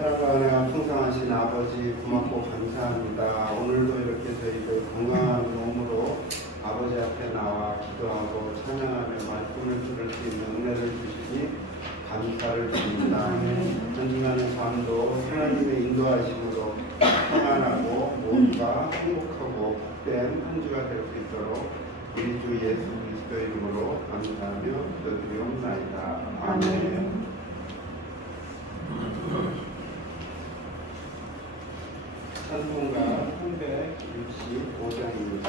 사랑하는 풍성하신 아버지 고맙고 감사합니다. 오늘도 이렇게 저희들 건강한 몸으로 아버지 앞에 나와 기도하고 찬양하며 말씀을 들을 수 있는 은혜를 주시니 감사를 드립니다. 전진하는 삶도 하나님의 인도하심으로 평안하고 모두가 행복하고 복된 한 주가 될 수 있도록 우리 주 예수 그리스도 이름으로 감사하며 기도드리옵나이다. 아멘. 찬송가 365장입니다.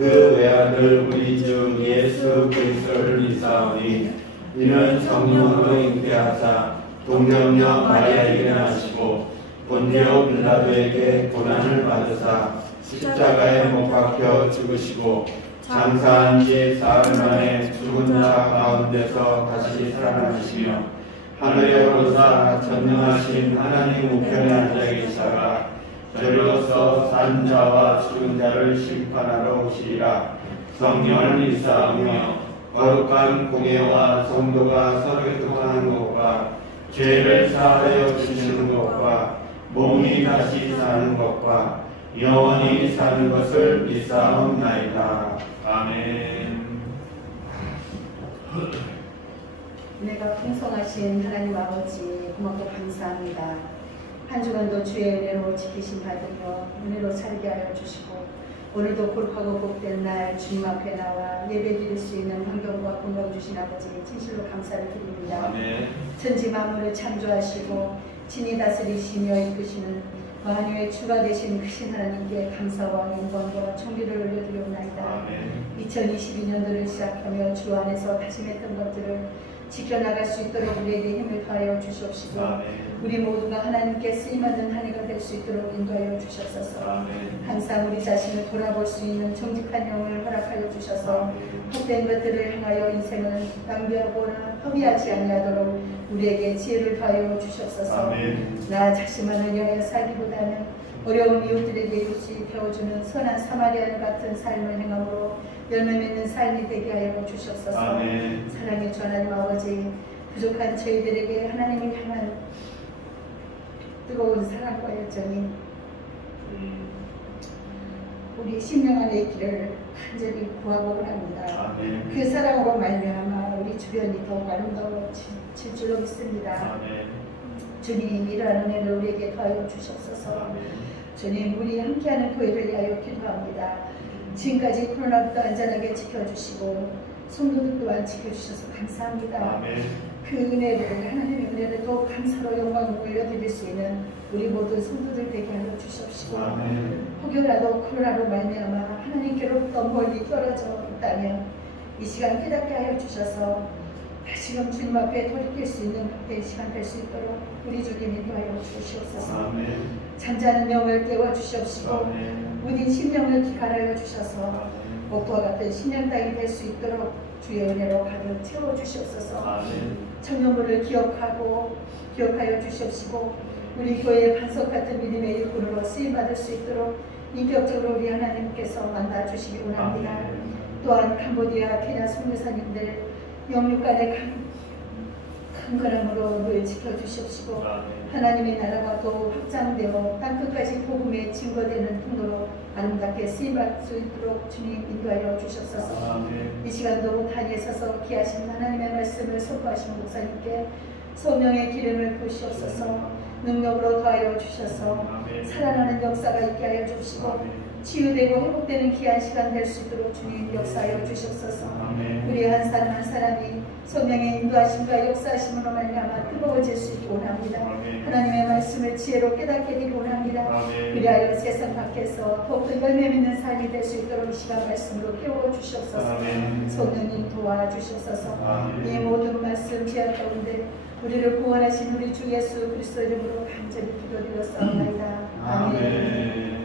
그 외아들 우리 주 예수 그리스도를 믿사오니 이는 성령으로 잉태하사 동정녀 마리아에게 나시고 본디오 빌라도에게 고난을 받으사 십자가에 못 박혀 죽으시고 장사한 지 사흘 만에 죽은 자 가운데서 다시 살아나시며 하늘에 오르사 전능하신 하나님 우편에 앉아 계시다가 저리로서 산 자와 죽은 자를 심판하러 오시리라. 성령을 믿사오며 거룩한 공예와 성도가 서로 교통하는 것과 죄를 사하여 주시는 것과 몸이 다시 사는 것과 영원히 사는 것을 믿사옵나이다. 아멘. 은혜가 풍성하신 하나님 아버지 고맙고 감사합니다. 한 주간도 주의 은혜로 지키심 받으며 은혜로 살게 하여 주시고 오늘도 거룩하고 복된 날 주님 앞에 나와 예배드릴 수 있는 환경과 건강 주신 아버지 진실로 감사를 드립니다. 아멘. 천지 만물을 창조하시고 친히 다스리시며 이끄시는 만유의 주가 되신 크신 하나님께 감사와 영광과 존귀를 올려드리옵나이다. 2022년도를 시작하며 주 안에서 다짐했던 것들을 지켜나갈 수 있도록 우리에게 힘을 더하여 주시옵시고 우리 모두가 하나님께 쓰임받는 한 해가 될 수 있도록 인도하여 주셨소서. 항상 우리 자신을 돌아볼 수 있는 정직한 영을 허락하여 주셔서 헛된 것들을 향하여 인생을 낭비하거나 허비하지 아니하도록 우리에게 지혜를 더하여 주셨소서. 나 자신만을 위하여 살기보다는 어려운 이웃들에게 이웃이 되어주는 선한 사마리아인 같은 삶을 행함으로 열매 맺는 삶이 되게 하여 주셨소서. 사랑의 주 하나님 아버지, 부족한 저희들에게 하나님을 향한 뜨거운 사랑과 열정이 우리 심령 안의 길을 간절히 구하고 합니다. 그 사랑으로 말미암아 우리 주변이 더욱 아름다워질 줄로 믿습니다. 주님, 이러한 은혜를 우리에게 더하여 주셨소서. 주님, 우리 함께하는 교회를 위하여 기도합니다. 지금까지 코로나부터 안전하게 지켜주시고 성도들 또한 지켜주셔서 감사합니다. 그 은혜를, 하나님의 은혜를 더욱 감사로 영광을 올려드릴 수 있는 우리 모든 성도들 되게 하여 주시옵시고 혹여라도 코로나로 말미암아 하나님께로부터 멀리 떨어져 있다면 이 시간 깨닫게 하여 주셔서 다시금 주님 앞에 돌이킬 수 있는 그때의 시간 될 수 있도록 우리 주님 인도하여 주시옵소서. 잠자는 영을 깨워 주시옵시고 모든 심령을 기갈하여 주셔서 목도와 같은 심령 땅이 될 수 있도록 주의 은혜로 가득 채워 주시옵소서. 청년부를 기억하여 주시옵시고 우리 교회의 반석 같은 믿음의 일꾼으로 쓰임받을 수 있도록 인격적으로 우리 하나님께서 만나주시기 원합니다. 또한 캄보디아, 케냐 선교사님들 영육간의 강건함으로 늘 지켜주시옵시고 하나님의 나라가 더 확장되어 땅끝까지 복음의 증거되는 통로로 아름답게 쓰임받을 수 있도록 주님 인도하여 주셨소서. 이 시간도 단위에 서서 귀하신 하나님의 말씀을 선포하신 목사님께 소명의 기름을 부으시옵소서. 능력으로 더하여 주셔서 살아나는 역사가 있게 하여 주시고 치유되고 회복되는 귀한 시간 될 수 있도록 주님 역사하여 주시옵소서. 우리 한 사람 한 사람이 성령의 인도하심과 역사하심으로 말미암아 뜨거워질 수 있기 원합니다. 하나님의 말씀을 지혜로 깨닫게 되기 원합니다. 그리하여 세상 밖에서 더욱더 열매 맺는 삶이 될 수 있도록 이 시간 말씀으로 깨워 주시옵소서. 성령님 도와주시옵소서. 이 모든 말씀 지하 가운데 우리를 구원하신 우리 주 예수 그리스도 이름으로 간절히 기도드렸사옵나이다. 아멘.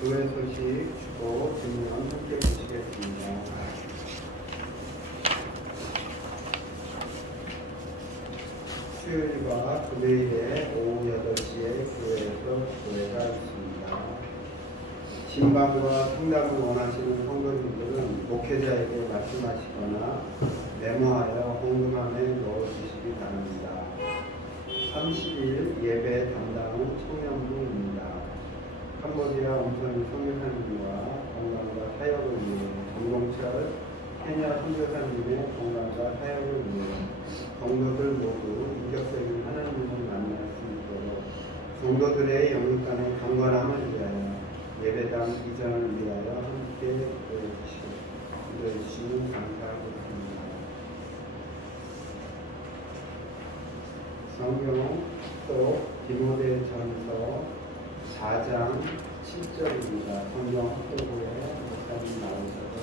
교회 소식 주고 질문 함께 보시겠습니다. 수요일과 금요일에 오후 8시에 교회에서 교회가 있습니다. 신방과 상담을 원하시는 성도님들은 목회자에게 말씀하시거나 메모하여 헌금함에 넣어주시기 바랍니다. 30일 예배 담당은 청년부입니다. 캄보디아 온천 선교사님과 건강과 사역을 위해 명철 케냐 선교사님의 공감과 사역을 위해 성도들 모두 인격적인 하나님을 만날 수 있도록 성도들의 영육 간의 경건함을 위하여 예배당 이전을 위하여 함께 기도해주시면 감사하겠습니다. 성경 또 디모데전서 4장 7절입니다. 성경 학교부에 목사님 나오셔서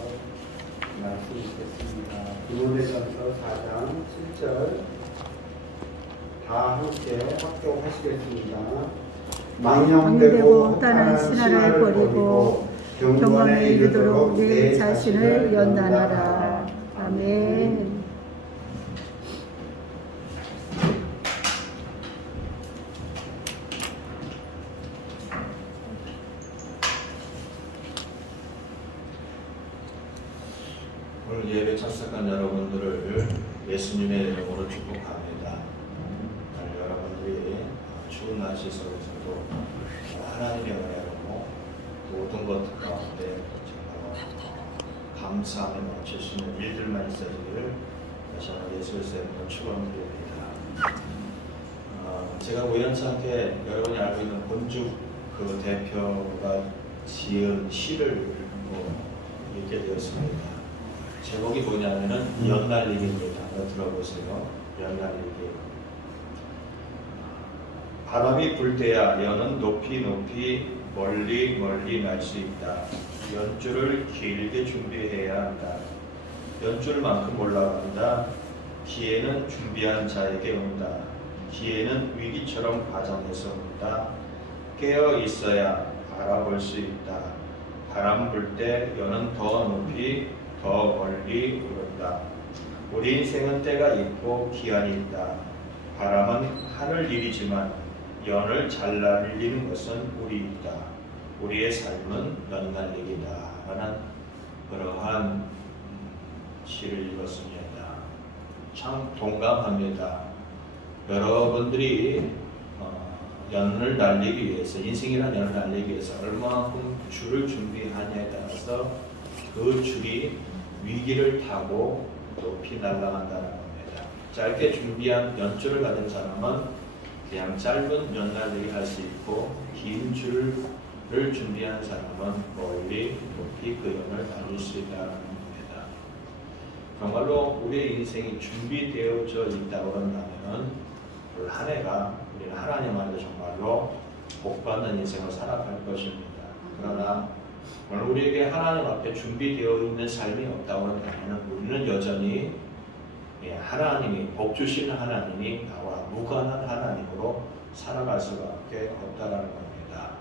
말씀 있겠습니다. 디모데전서 4장 7절 다 함께 합독하시겠습니다. 망령되고 헛다른 신화를 버리고 경건에 이르도록 내 자신을 연단하라. 아멘. 오늘 예배 참석한 여러분들을 예수님의 이름으로 축복합니다. 여러분들이 추운 날씨 속에서도 하나님의 은혜로 모든 것 가운데 정말 감사함에 넘치시는 일들만 있어지기를 다시 한번 예수의 이름으로 축원드립니다. 제가 우연찮게 여러분이 알고 있는 본죽 그 대표가 지은 시를 읽게 되었습니다. 제목이 뭐냐면은 연날리기입니다. 들어보세요. 연날리기. 바람이 불 때야 연은 높이 높이 멀리 멀리 날 수 있다. 연줄을 길게 준비해야 한다. 연줄만큼 올라간다. 기회는 준비한 자에게 온다. 기회는 위기처럼 가정에서 온다. 깨어 있어야 알아볼 수 있다. 바람 불 때 연은 더 높이 더 멀리 오른다. 우리 인생은 때가 있고 기한이 있다. 바람은 하늘 일이지만 연을 잘 날리는 것은 우리이다. 우리의 삶은 연날리기다. 라는 그러한 시를 읽었습니다. 참 동감합니다. 여러분들이 연을 날리기 위해서, 인생이라는 연을 날리기 위해서 얼마만큼 줄을 준비하냐에 따라서 그 줄이 위기를 타고 높이 날아간다는 겁니다. 짧게 준비한 연줄을 가진 사람은 그냥 짧은 연날리기 할 수 있고, 긴 줄을 준비한 사람은 멀리 높이 그 연을 날릴 수 있다는 겁니다. 정말로 우리의 인생이 준비되어져 있다고 한다면 올 한 해가 우리는 하나님 안에서 정말로 복받는 인생을 살아갈 것입니다. 그러나 오늘 우리에게 하나님 앞에 준비되어 있는 삶이 없다고 한다면 우리는 여전히 하나님이, 복 주시는 하나님이 나와 무관한 하나님으로 살아갈 수밖에 없다는 겁니다.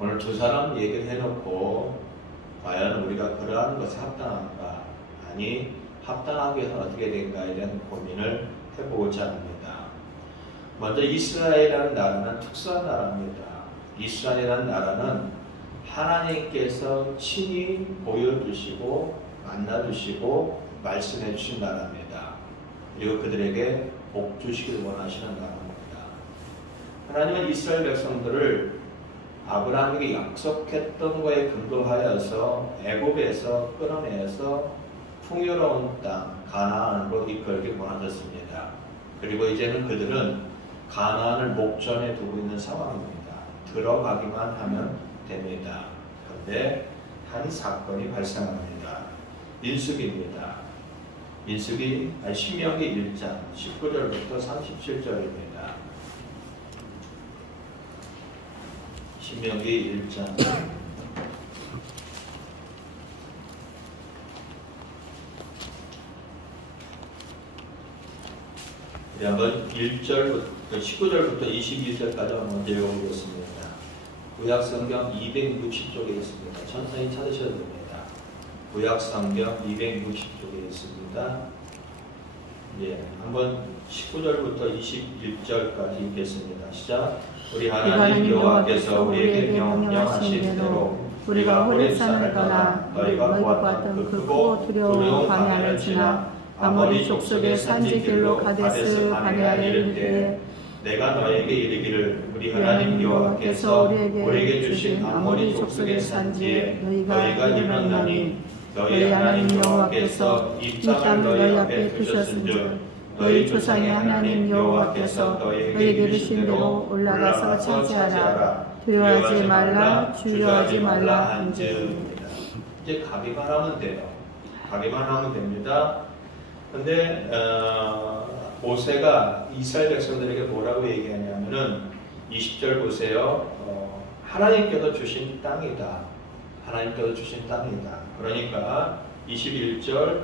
오늘 두 사람 얘기를 해놓고 과연 우리가 그러한 것에 합당한가, 아니 합당하기 위해서 어떻게 된가에 대한 고민을 해보고자 합니다. 먼저 이스라엘이라는 나라는 특수한 나라입니다. 이스라엘이라는 나라는 하나님께서 친히 보여주시고 만나주시고 말씀해 주신 나라입니다. 그리고 그들에게 복 주시길 원하시는 나라입니다. 하나님은 이스라엘 백성들을 아브라함에게 약속했던 것에 근거하여서 애굽에서 끌어내서 풍요로운 땅 가나안으로 이끌기 원하셨습니다. 그리고 이제는 그들은 가나안을 목전에 두고 있는 상황입니다. 들어가기만 하면 됩니다. 그런데 한 사건이 발생합니다. 민수기입니다. 신명기 1장 19절부터 37절입니다. 신명기 1장 우리 한번 19절부터 22절까지 한번 읽어보겠습니다. 구약성경 260쪽에 있습니다. 천천히 찾으셔도 됩니다. 구약성경 260쪽에 있습니다. 한번 19절부터 21절까지 읽겠습니다. 시작. 우리 하나님 여호와께서 우리에게 명령하신 대로 우리가 호렙산을 떠나 너희가 보았던 그 크고 두려운 광야를 지나 아모리 족속의 산지길로 가데스 바네아에 이를 때 내가 너에게 이르기를 우리 하나님 여호와께서 우리에게 주신 아모리 족속의 산지에 너희가 이르렀나니 너희 하나님 여호와께서 이 땅을 너희 앞에 두셨은즉 너희 조상의 하나님 여호와께서 너희에게 이르신 대로 올라가서 차지하라. 두려워하지 말라, 주저하지 말라 한즉. 이제 가기만 하면 돼요. 가기만 하면 됩니다. 근데 모세가 이스라엘 백성들에게 뭐라고 얘기하냐면은 20절 보세요. 하나님께서 주신 땅이다. 하나님께서 주신 땅이다. 그러니까 21절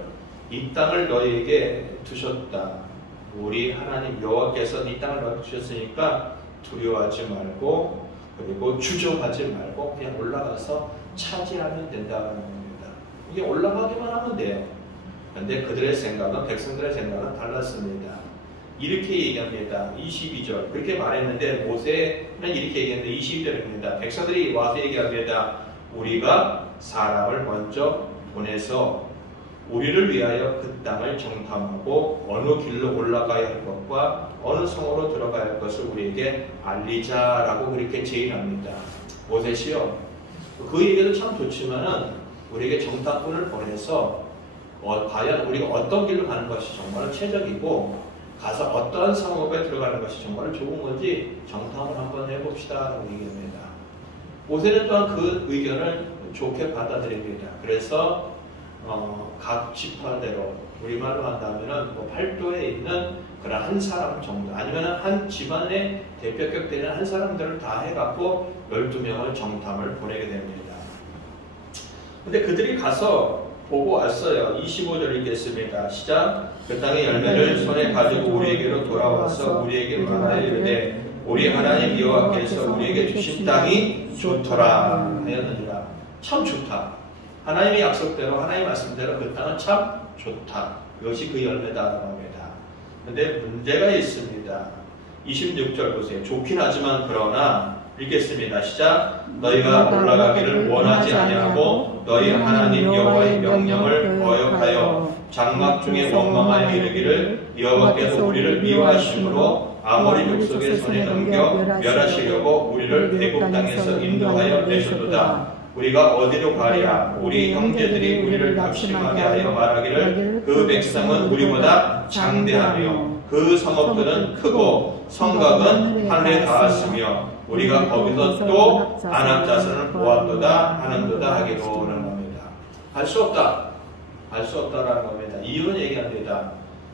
이 땅을 너희에게 두셨다. 우리 하나님 여호와께서 이 땅을 너희에게 주셨으니까 두려워하지 말고 그리고 주저하지 말고 그냥 올라가서 차지하면 된다는 겁니다. 이게 올라가기만 하면 돼요. 그런데 그들의 생각은 백성들의 생각은 달랐습니다. 이렇게 얘기합니다. 22절 그렇게 말했는데 모세는 이렇게 얘기했는데 22절입니다. 백성들이 와서 얘기합니다. 우리가 사람을 먼저 보내서 우리를 위하여 그 땅을 정탐하고 어느 길로 올라가야 할 것과 어느 성으로 들어가야 할 것을 우리에게 알리자라고 그렇게 제의합니다. 모세시여 그 얘기도 참 좋지만은 우리에게 정탐꾼을 보내서 과연 우리가 어떤 길로 가는 것이 정말 최적이고 가서 어떠한 성읍에 들어가는 것이 정말 좋은 건지 정탐을 한번 해봅시다 라고 얘기합니다. 모세는 또한 그 의견을 좋게 받아들입니다. 그래서 각 지파대로 우리말로 한다면은 팔도에 있는 그런 한 사람 정도 아니면 한 집안의 대표격 되는 한 사람들을 다 해갖고 12명을 정탐을 보내게 됩니다. 근데 그들이 가서 보고 왔어요. 25절 읽겠습니다. 시작. 그 땅의 열매를 손에 가지고 우리에게로 돌아와서 우리에게 말하여 이르되 우리 하나님 여호와께서 우리에게 주신 땅이 좋더라 하였느니라. 참 좋다. 하나님의 약속대로 하나님의 말씀대로 그 땅은 참 좋다. 이것이 그 열매다라고 합니다. 그런데 문제가 있습니다. 26절 보세요. 좋긴 하지만 그러나 읽겠습니다. 시작. 너희가 올라가기를 원하지 아니하고 너희 하나님 여호와의 명령을 거역하여 장막 중에 원망하여 이르기를 여호와께서 우리를 미워하심으로 아모리 족속의 손에 넘겨 멸하시려고 우리를 애굽 땅에서 인도하여 내셨도다. 우리가 어디로 가랴? 우리 형제들이 우리를 낙심하게 하여 말하기를 그 백성은 우리보다 장대하며 그 성읍들은 크고 성곽은 하늘에 닿았으며 우리가 거기서 또 아낙 자손을 보았도다 하는도다 하기로는 겁니다. 할 수 없다. 할 수 없다라는 겁니다. 이유는 얘기합니다.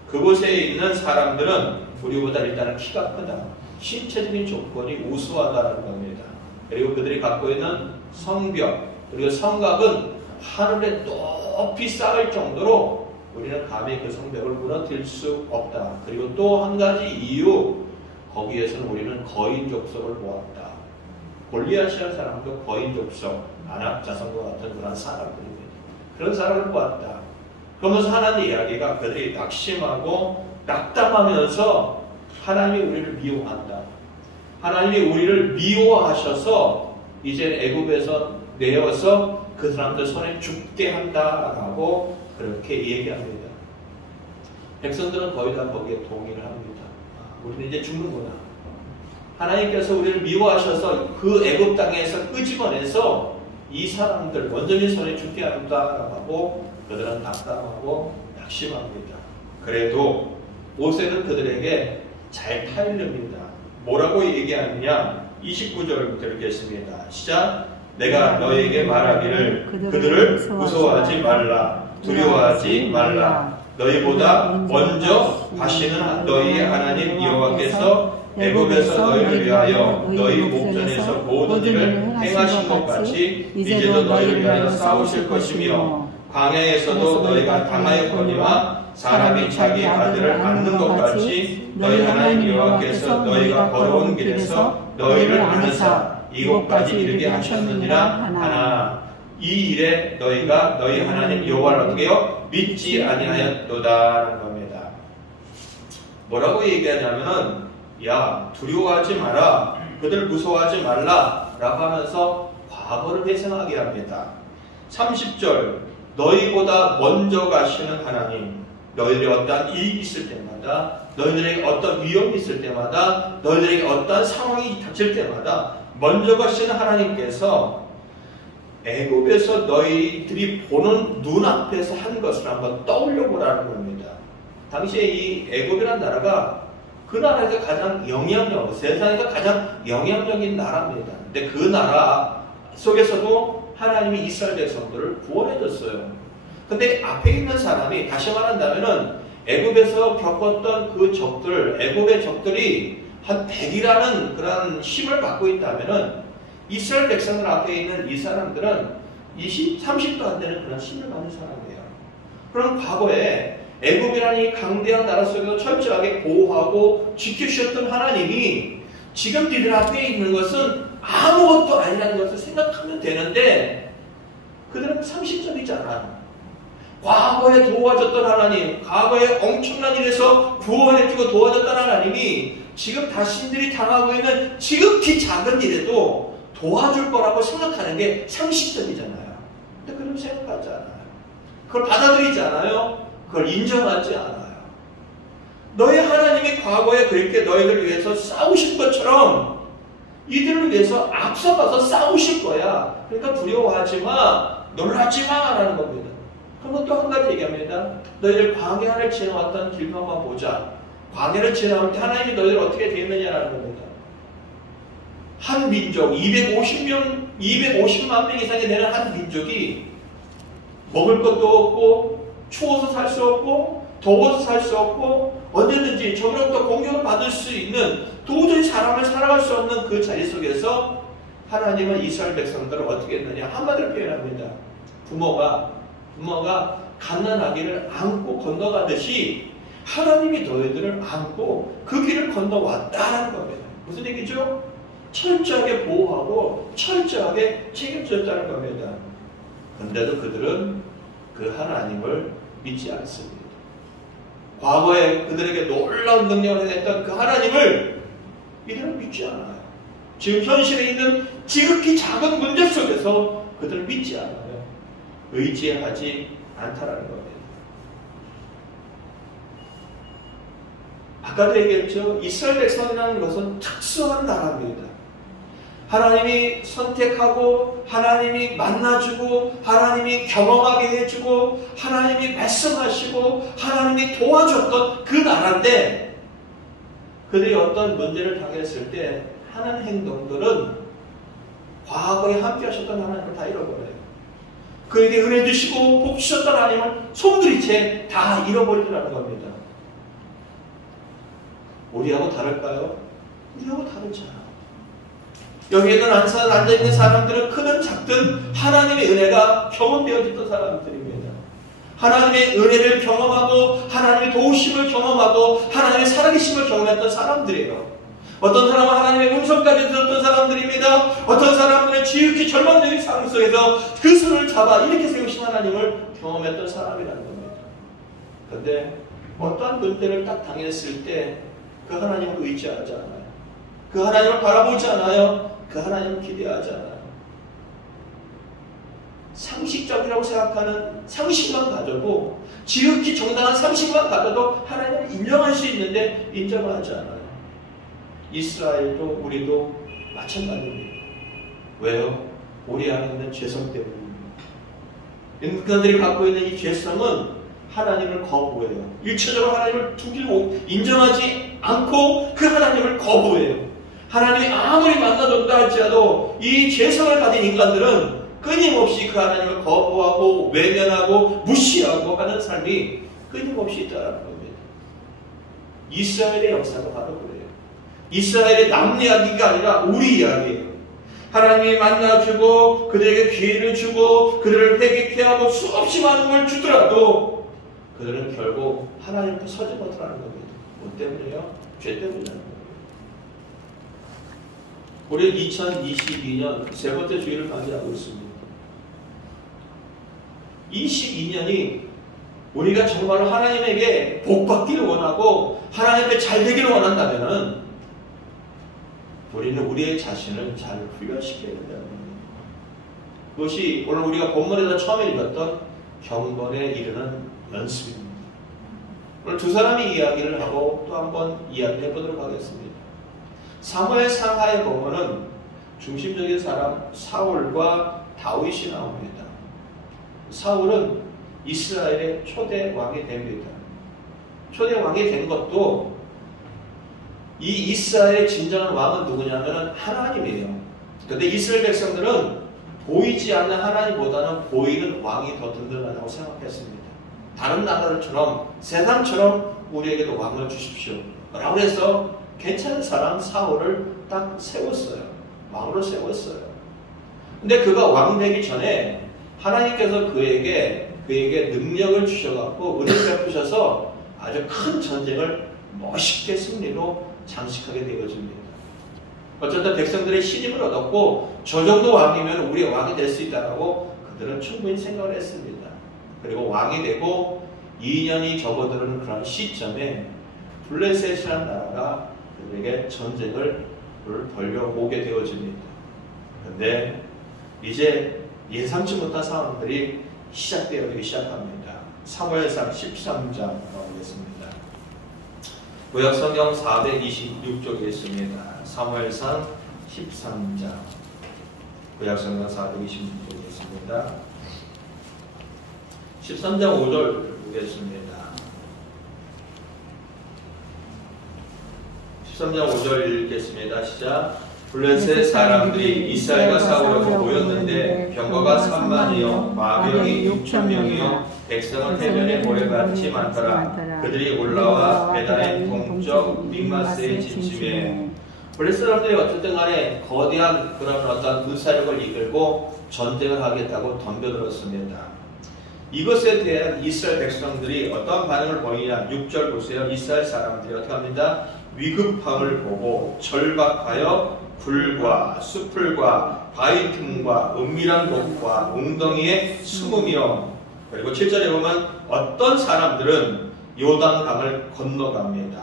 그곳에 있는 사람들은 우리보다 일단은 키가 크다. 신체적인 조건이 우수하다는 겁니다. 그리고 그들이 갖고 있는 성벽 그리고 성곽은 하늘에 높이 쌓을 정도로 우리는 감히 그 성벽을 무너뜨릴 수 없다. 그리고 또 한 가지 이유 거기에서는 우리는 거인 족속을 보았다. 골리앗이라는 사람도 거인 족속, 아낙 자손과 같은 그런 사람들입니다. 그런 사람을 보았다. 그러면서 하나님의 이야기가 그들이 낙심하고 낙담하면서 하나님이 우리를 미워한다. 하나님이 우리를 미워하셔서 이제 애굽에서 내어서 그 사람들 손에 죽게 한다라고 그렇게 얘기합니다. 백성들은 거의 다 거기에 동의를 합니다. 우리는 이제 죽는구나. 하나님께서 우리를 미워하셔서 그 애굽 땅에서 끄집어내서 이 사람들 원전히 손에 죽게 한다라고 하고 그들은 낙담하고 낙심합니다. 그래도 모세는 그들에게 잘 타일릅니다. 뭐라고 얘기하느냐? 29절부터 읽겠습니다. 시작. 내가 너에게 말하기를 그들을 무서워하지 말라. 두려워하지 말라. 너희보다 먼저 가시는 너희의 하나님 여호와께서 애굽에서 너희를 위하여 너희 목전에서 모든 일을 행하신 것 같이 이제도 너희를 위하여 싸우실 것이며 광야에서도 너희가 당하였거니와 사람이 자기 아들을 안는 것 같이 너희 하나님 여호와께서 너희가 걸어온 길에서 너희를 안으사 이곳까지 이르게 하셨느니라 하나 이 일에 너희가 너희 하나님 여호와를 어떻게 해요? 믿지 아니하였도다라는 겁니다. 뭐라고 얘기하냐면은 야 두려워하지 마라 그들 무서워하지 말라 라고 하면서 과거를 회상하게 합니다. 30절 너희보다 먼저 가시는 하나님 너희들이 어떠한 이익이 있을 때마다 너희들에게 어떤 위험이 있을 때마다 너희들에게 어떠한 상황이 닥칠 때마다 먼저 가시는 하나님께서 애굽에서 너희들이 보는 눈앞에서 한 것을 한번 떠올려 보라는 겁니다. 당시에 이 애굽이라는 나라가 그 나라에서 가장 세상에서 가장 영향력인 나라입니다. 근데 그 나라 속에서도 하나님이 이스라엘 백성들을 구원해 줬어요. 근데 앞에 있는 사람이, 다시 말한다면은 애굽에서 겪었던 그 적들, 애굽의 적들이 한 100이라는 그런 힘을 갖고 있다면은 이스라엘 백성들 앞에 있는 이 사람들은 30도 안 되는 그런 힘을 가진 사람이에요. 그럼 과거에 애굽이라는 이 강대한 나라 속에서 철저하게 보호하고 지켜주셨던 하나님이 지금 니들 앞에 있는 것은 아무것도 아니라는 것을 생각하면 되는데 그들은 상식적이잖아. 과거에 도와줬던 하나님, 과거에 엄청난 일에서 구원해주고 도와줬던 하나님이 지금 자신들이 당하고 있는 지극히 작은 일에도 도와줄 거라고 생각하는 게 상식적이잖아요. 근데 그런 생각하지 않아요. 그걸 받아들이지 않아요. 그걸 인정하지 않아요. 너희 하나님이 과거에 그렇게 너희들을 위해서 싸우신 것처럼 이들을 위해서 앞서가서 싸우실 거야. 그러니까 두려워하지 마, 놀라지 마 라는 겁니다. 그럼 또 한 가지 얘기합니다. 너희들 광야를 지나왔던 길만 보자. 광야를 지나올 때 하나님이 너희들 어떻게 되었느냐라는 겁니다. 한 민족, 250만 명 이상이 되는 한 민족이 먹을 것도 없고 추워서 살 수 없고 더워서 살 수 없고 언제든지 적으로부터 공격을 받을 수 있는, 도저히 사람을 살아갈 수 없는 그 자리 속에서 하나님은 이스라엘 백성들을 어떻게 했느냐, 한마디로 표현합니다. 부모가 갓난아기를 안고 건너가듯이 하나님이 너희들을 안고 그 길을 건너왔다는 겁니다. 무슨 얘기죠? 철저하게 보호하고 철저하게 책임졌다는 겁니다. 그런데도 그들은 그 하나님을 믿지 않습니다. 과거에 그들에게 놀라운 능력을 행했던 그 하나님을 이들은 믿지 않아요. 지금 현실에 있는 지극히 작은 문제 속에서 그들은 믿지 않아요. 의지하지 않다라는 겁니다. 아까도 얘기했죠. 이스라엘 백성이라는 것은 특수한 나라입니다. 하나님이 선택하고 하나님이 만나주고 하나님이 경험하게 해주고 하나님이 말씀하시고 하나님이 도와줬던 그 나라인데, 그들이 어떤 문제를 당했을 때 하는 행동들은 과거에 함께 하셨던 하나님을 다 잃어버려요. 그에게 은혜 주시고 복 주셨던 하나님을 손들이 채 다 잃어버리라는 겁니다. 우리하고 다를까요? 우리하고 다르지 않아요. 여기에는 앉아있는 사람들은 크든 작든 하나님의 은혜가 경험되어졌던 사람들입니다. 하나님의 은혜를 경험하고 하나님의 도우심을 경험하고 하나님의 살아계심을 경험했던 사람들이에요. 어떤 사람은 하나님의 음성까지 들었던 사람들입니다. 어떤 사람들은 지극히 절망적인 상황 속에서 그 손을 잡아 이렇게 세우신 하나님을 경험했던 사람이라는 겁니다. 그런데 어떠한 문제를 딱 당했을 때 그 하나님을 의지하지 않아요. 그 하나님을 바라보지 않아요. 그 하나님을 기대하지 않아요. 상식적이라고 생각하는 상식만 가져도, 지극히 정당한 상식만 가져도 하나님을 인정할 수 있는데 인정을 하지 않아요. 이스라엘도 우리도 마찬가지입니다. 왜요? 우리 안에 있는 죄성 때문입니다. 인간들이 갖고 있는 이 죄성은 하나님을 거부해요. 일체적으로 하나님을 두기고 인정하지 않고 그 하나님을 거부해요. 하나님이 아무리 만나줬다 할지라도 이 죄성을 가진 인간들은 끊임없이 그 하나님을 거부하고 외면하고 무시하고 하는 삶이 끊임없이 있다는 겁니다. 이스라엘의 역사가 바로 그래요. 이스라엘의 남 이야기가 아니라 우리 이야기예요. 하나님이 만나주고 그들에게 기회를 주고 그들을 회개케 하고 수없이 많은 걸 주더라도 그들은 결국 하나님 앞에 서지 못하는 겁니다. 뭐 때문에요? 죄 때문이라는 겁니다. 우리는 2022년 세 번째 주일을 맞이하고 있습니다. 22년이 우리가 정말로 하나님에게 복받기를 원하고 하나님 앞에 잘 되기를 원한다면 우리는 우리의 자신을 잘 훈련시켜야 된다는 겁니다. 그것이 오늘 우리가 본문에서 처음에 읽었던 경건에 이르는 연습입니다. 오늘 두 사람이 이야기를 하고 또 한번 이야기해 보도록 하겠습니다. 사무엘 상하에 보면은 중심적인 사람 사울과 다윗이 나옵니다. 사울은 이스라엘의 초대 왕이 됩니다. 초대 왕이 된 것도 이 이스라엘의 진정한 왕은 누구냐면 하나님이에요. 그런데 이스라엘 백성들은 보이지 않는 하나님보다는 보이는 왕이 더 든든하다고 생각했습니다. 다른 나라들처럼 세상처럼 우리에게도 왕을 주십시오 라고 해서 괜찮은 사람 사울을 딱 세웠어요. 왕으로 세웠어요. 근데 그가 왕 되기 전에 하나님께서 그에게 능력을 주셔갖고 은혜를 베푸셔서 아주 큰 전쟁을 멋있게 승리로 장식하게 되어집니다. 어쨌든 백성들의 신임을 얻었고 저 정도 왕이면 우리 왕이 될 수 있다라고 그들은 충분히 생각을 했습니다. 그리고 왕이 되고 2년이 접어드는 그런 시점에 블레셋이라는 나라가 그들에게 전쟁을 벌려오게 되어집니다. 그런데 이제 예상치 못한 상황들이 시작되기 시작합니다. 사무엘상 13장 나오겠습니다. 구약성경 426쪽에 있습니다. 사무엘상 13장 구약성경 426쪽에 있습니다. 13장 5절 보겠습니다. 13장 5절 읽겠습니다. 시작. 블레셋 사람들이 이스라엘과 싸우려고 모였는데 병거가 3만이요 마병이 6,000명이요 백성은 해변에 모래같이 많더라. 그들이 올라와 베단의 동쪽 믹마스에 진침해. 블레셋 사람들이 어쨌든 간에 거대한 그런 어떤 군사력을 이끌고 전쟁을 하겠다고 덤벼들었습니다. 이것에 대한 이스라엘 백성들이 어떤 반응을 보이냐. 6절 보세요. 이스라엘 사람들이 어떻게 합니다. 위급함을 보고 절박하여 굴과 수풀과 바위 틈과 은밀한 곳과 웅덩이에 숨으며. 그리고 7절에 보면 어떤 사람들은 요단강을 건너갑니다.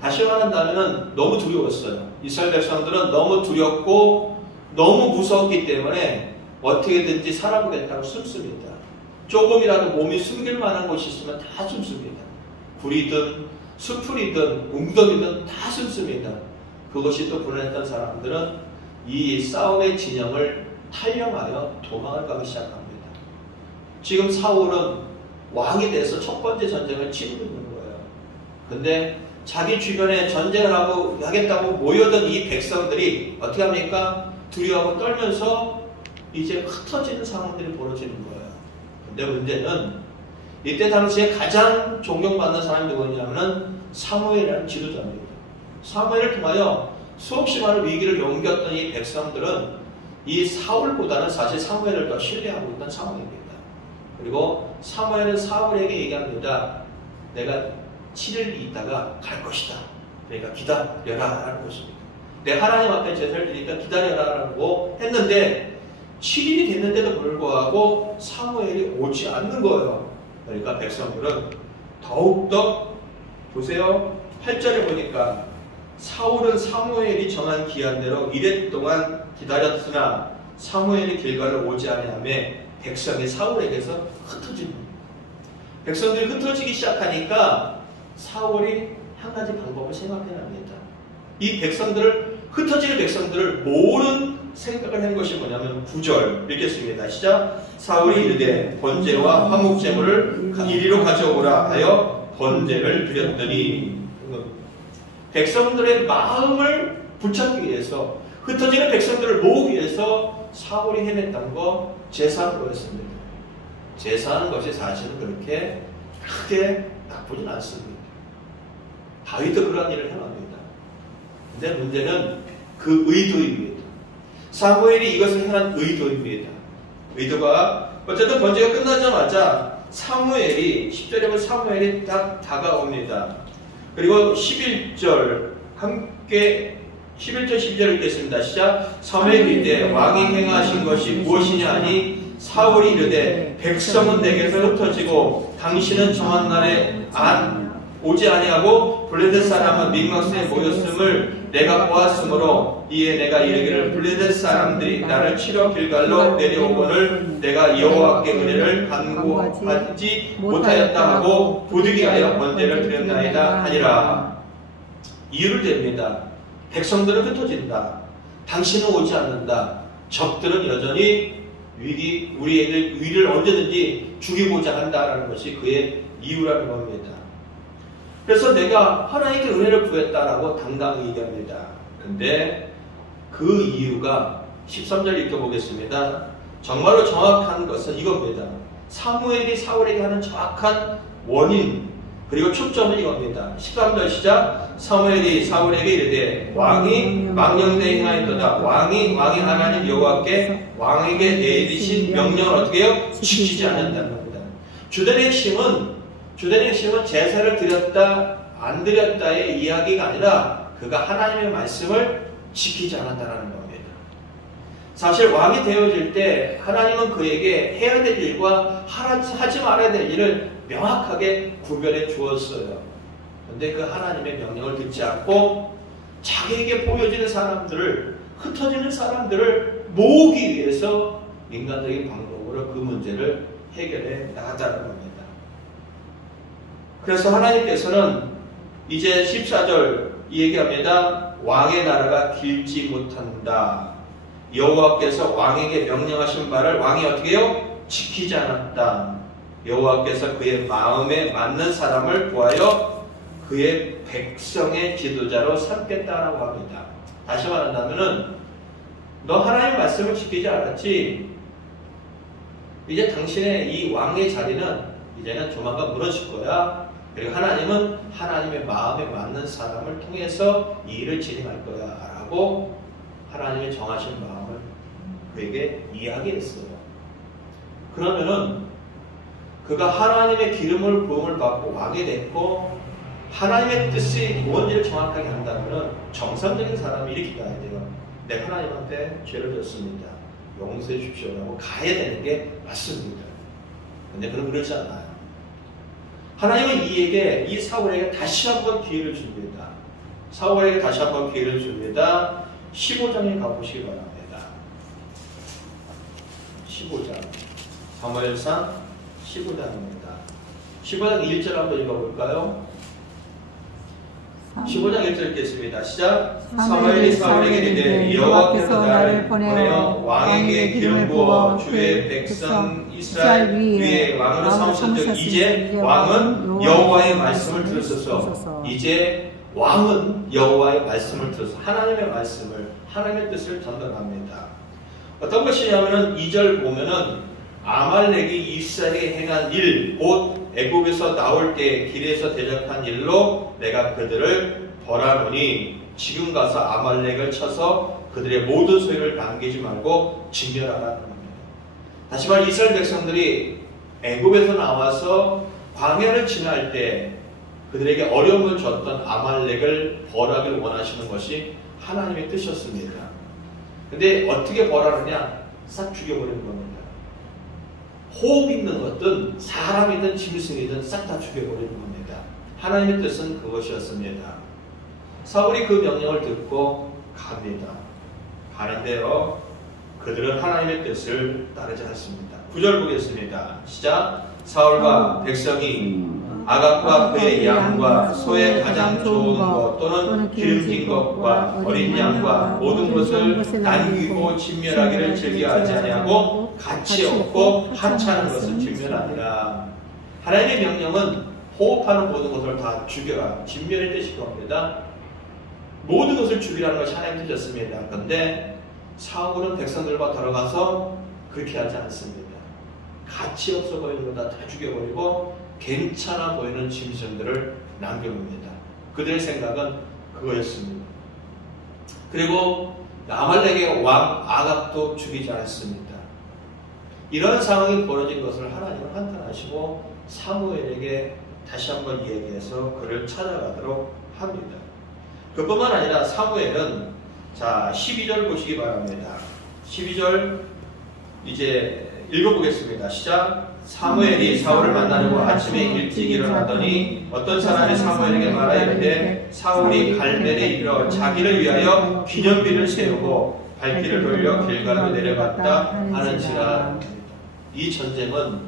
다시 말한다면 너무 두려웠어요. 이스라엘 백성들은 너무 두렵고 너무 무서웠기 때문에 어떻게든지 살아보겠다고 숨습니다. 조금이라도 몸이 숨길 만한 곳이 있으면 다 숨습니다. 굴이든 수풀이든 웅덩이든 다 숨습니다. 그것이 또 불안했던 사람들은 이 싸움의 진영을 탈영하여 도망을 가기 시작합니다. 지금 사울은 왕이 돼서 첫 번째 전쟁을 치르고 있는 거예요. 근데 자기 주변에 전쟁을 하겠다고 모여든 이 백성들이 어떻게 합니까? 두려워하고 떨면서 이제 흩어지는 상황들이 벌어지는 거예요. 근데 문제는 이때 당시에 가장 존경받는 사람이 누구냐면 사무엘이라는 지도자입니다. 사무엘을 통하여 수없이 많은 위기를 넘겼던 이 백성들은 이 사울보다는 사실 사무엘을 더 신뢰하고 있던 상황입니다. 그리고 사무엘은 사울에게 얘기합니다. 내가 7일 있다가 갈 것이다. 그러니까 기다려라 라는 것입니다. 내 하나님 앞에 제사를 드리니까 기다려라 라고 했는데 7일이 됐는데도 불구하고 사무엘이 오지 않는 거예요. 그러니까 백성들은 더욱더 보세요. 8절에 보니까 사울은 사무엘이 정한 기한대로 이래 동안 기다렸으나 사무엘이 길갈을 오지 아니하며 백성이 사울에게서 흩어집니다. 백성들이 흩어지기 시작하니까 사울이 한 가지 방법을 생각해냅니다. 이 백성들을 흩어지는 백성들을 모으는 생각을 한 것이 뭐냐면 9절 읽겠습니다. 시작. 사울이 이르되 번제와 화목제물을 이리로 가져오라 하여 번제를 드렸더니. 백성들의 마음을 붙잡기 위해서 흩어지는 백성들을 모으기 위해서 사울이 해냈던 거 제사로 했습니다. 제사하는 것이 사실은 그렇게 크게 나쁘진 않습니다. 다윗도 그런 일을 해납니다. 근데 문제는 그 의도입니다. 사무엘이 이것을 행한 의도입니다. 의도가 어쨌든 번제가 끝나자마자 사무엘이 10절에 보면 사무엘이 딱 다가옵니다. 그리고 11절 함께 11절 12절 읽겠습니다. 시작. 사무엘이 이르되 왕이 행하신 것이 무엇이냐 하니 사울이 이르되 백성은 내게서 흩어지고 당신은 정한 날에 오지 아니하고 블레셋 사람은 믹마스에 모였음을 내가 보았으므로 이에 내가 이르기를 블레셋 사람들이 나를 치러 길갈로 내려오거늘 내가 여호와께 은혜를 간구하지 못하였다 하고 부득이하여 번제를 드렸나이다 하니라. 이유를 댑니다. 백성들은 흩어진다. 당신은 오지 않는다. 적들은 여전히 우리의 위를 언제든지 죽이고자 한다라는 것이 그의 이유라는 겁니다. 그래서 내가 하나님께 은혜를 구했다라고 당당히 얘기합니다. 근데 그 이유가 13절 읽어보겠습니다. 정말로 정확한 것은 이겁니다. 사무엘이 사울에게 하는 정확한 원인 그리고 초점은 이겁니다. 13절 시작. 사무엘이 사울에게 이르되 왕이 망령되이 행하였도다. 왕이 하나님 여호와께 왕에게 내리신 명령을 어떻게 해요? 지키지 않는다는 겁니다. 주된 핵심은 제사를 드렸다 안 드렸다의 이야기가 아니라 그가 하나님의 말씀을 지키지 않았다는 겁니다. 사실 왕이 되어질 때 하나님은 그에게 해야 될 일과 하지 말아야 될 일을 명확하게 구별해 주었어요. 그런데 그 하나님의 명령을 듣지 않고 자기에게 보여지는 사람들을, 흩어지는 사람들을 모으기 위해서 인간적인 방법으로 그 문제를 해결해 나갔다는 겁니다. 그래서 하나님께서는 이제 14절 이 얘기합니다. 왕의 나라가 길지 못한다. 여호와께서 왕에게 명령하신 바를 왕이 어떻게 해요? 지키지 않았다. 여호와께서 그의 마음에 맞는 사람을 구하여 그의 백성의 지도자로 삼겠다라고 합니다. 다시 말한다면은 너 하나님 말씀을 지키지 않았지? 이제 당신의 이 왕의 자리는 이제는 조만간 무너질 거야. 그리고 하나님은 하나님의 마음에 맞는 사람을 통해서 이 일을 진행할 거야 라고 하나님의 정하신 마음을 그에게 이야기했어요. 그러면은 그가 하나님의 기름을 부음을 받고 왕이 됐고 하나님의 뜻이 뭔지를 정확하게 한다면 정상적인 사람이 이렇게 가야 돼요. 내가 하나님한테 죄를 졌습니다. 용서해 주십시오라고 가야 되는 게 맞습니다. 근데 그럼 그렇지 않아요. 하나님은 이 사울에게 다시 한번 기회를 줍니다. 사울에게 다시 한번 기회를 줍니다. 15장에 가보시기 바랍니다. 15장 사무엘상 15장입니다. 15장 1절 한번 읽어볼까요? 15장 1절 읽겠습니다. 시작. 사무엘이 사울에게 이르되 여호와께서 나를 보내어 왕에게 기름 부어 주의 백성 이스라엘 위에 왕으로 삼으셨으니 이제 왕은 여호와의 말씀을 들으소서. 이제 왕은 여호와의 말씀을 들어서 하나님의 말씀을, 하나님의 뜻을 전달합니다. 어떤 것이냐면은 2절 보면은 아말렉이 이스라엘에게 행한 일, 곧 애굽에서 나올 때 길에서 대적한 일로 내가 그들을 벌하노니 지금 가서 아말렉을 쳐서 그들의 모든 소유를 남기지 말고 진멸하라는 겁니다. 다시 말해 이스라엘 백성들이 애굽에서 나와서 광야를 지날 때 그들에게 어려움을 줬던 아말렉을 벌하길 원하시는 것이 하나님의 뜻이었습니다. 근데 어떻게 벌하느냐? 싹 죽여버리는 겁니다. 호흡 있는 것든 사람이든 짐승이든 싹 다 죽여버리는 겁니다. 하나님의 뜻은 그것이었습니다. 사울이 그 명령을 듣고 갑니다. 가는데요, 그들은 하나님의 뜻을 따르지 않습니다. 9절 보겠습니다. 시작. 사울과 백성이 아각과 그의 양과 소의 가장 좋은 것 또는 기름진 것과 어린 양과 모든 것을 남기고 진멸하기를 즐겨하지 아니하고 가치 없고 하찮은 것을 진멸하니라. 하나님의 명령은 호흡하는 모든 것을 다 죽여라, 진멸의 뜻일 겁니다. 모든 것을 죽이라는 것이 하나님의 뜻이었습니다. 그런데 사울은 백성들과 들어가서 그렇게 하지 않습니다. 가치 없어 보이는 거 다 죽여버리고 괜찮아 보이는 짐승들을 남겨봅니다. 그들의 생각은 그거였습니다. 그리고 아말렉의 왕 아각도 죽이지 않습니다. 이런 상황이 벌어진 것을 하나님은 한탄하시고 사무엘에게 다시 한번 얘기해서 그를 찾아가도록 합니다. 그뿐만 아니라 사무엘은 자 12절 보시기 바랍니다. 12절 이제 읽어보겠습니다. 시작. 사무엘이 사울을 만나려고 아침에 일찍 일어나더니 어떤 사람이 사무엘에게 말하이르되 사울이 갈멜에 이르러 자기를 위하여 기념비를 세우고 발길을 돌려 길가로 내려갔다 하는지라. 이 전쟁은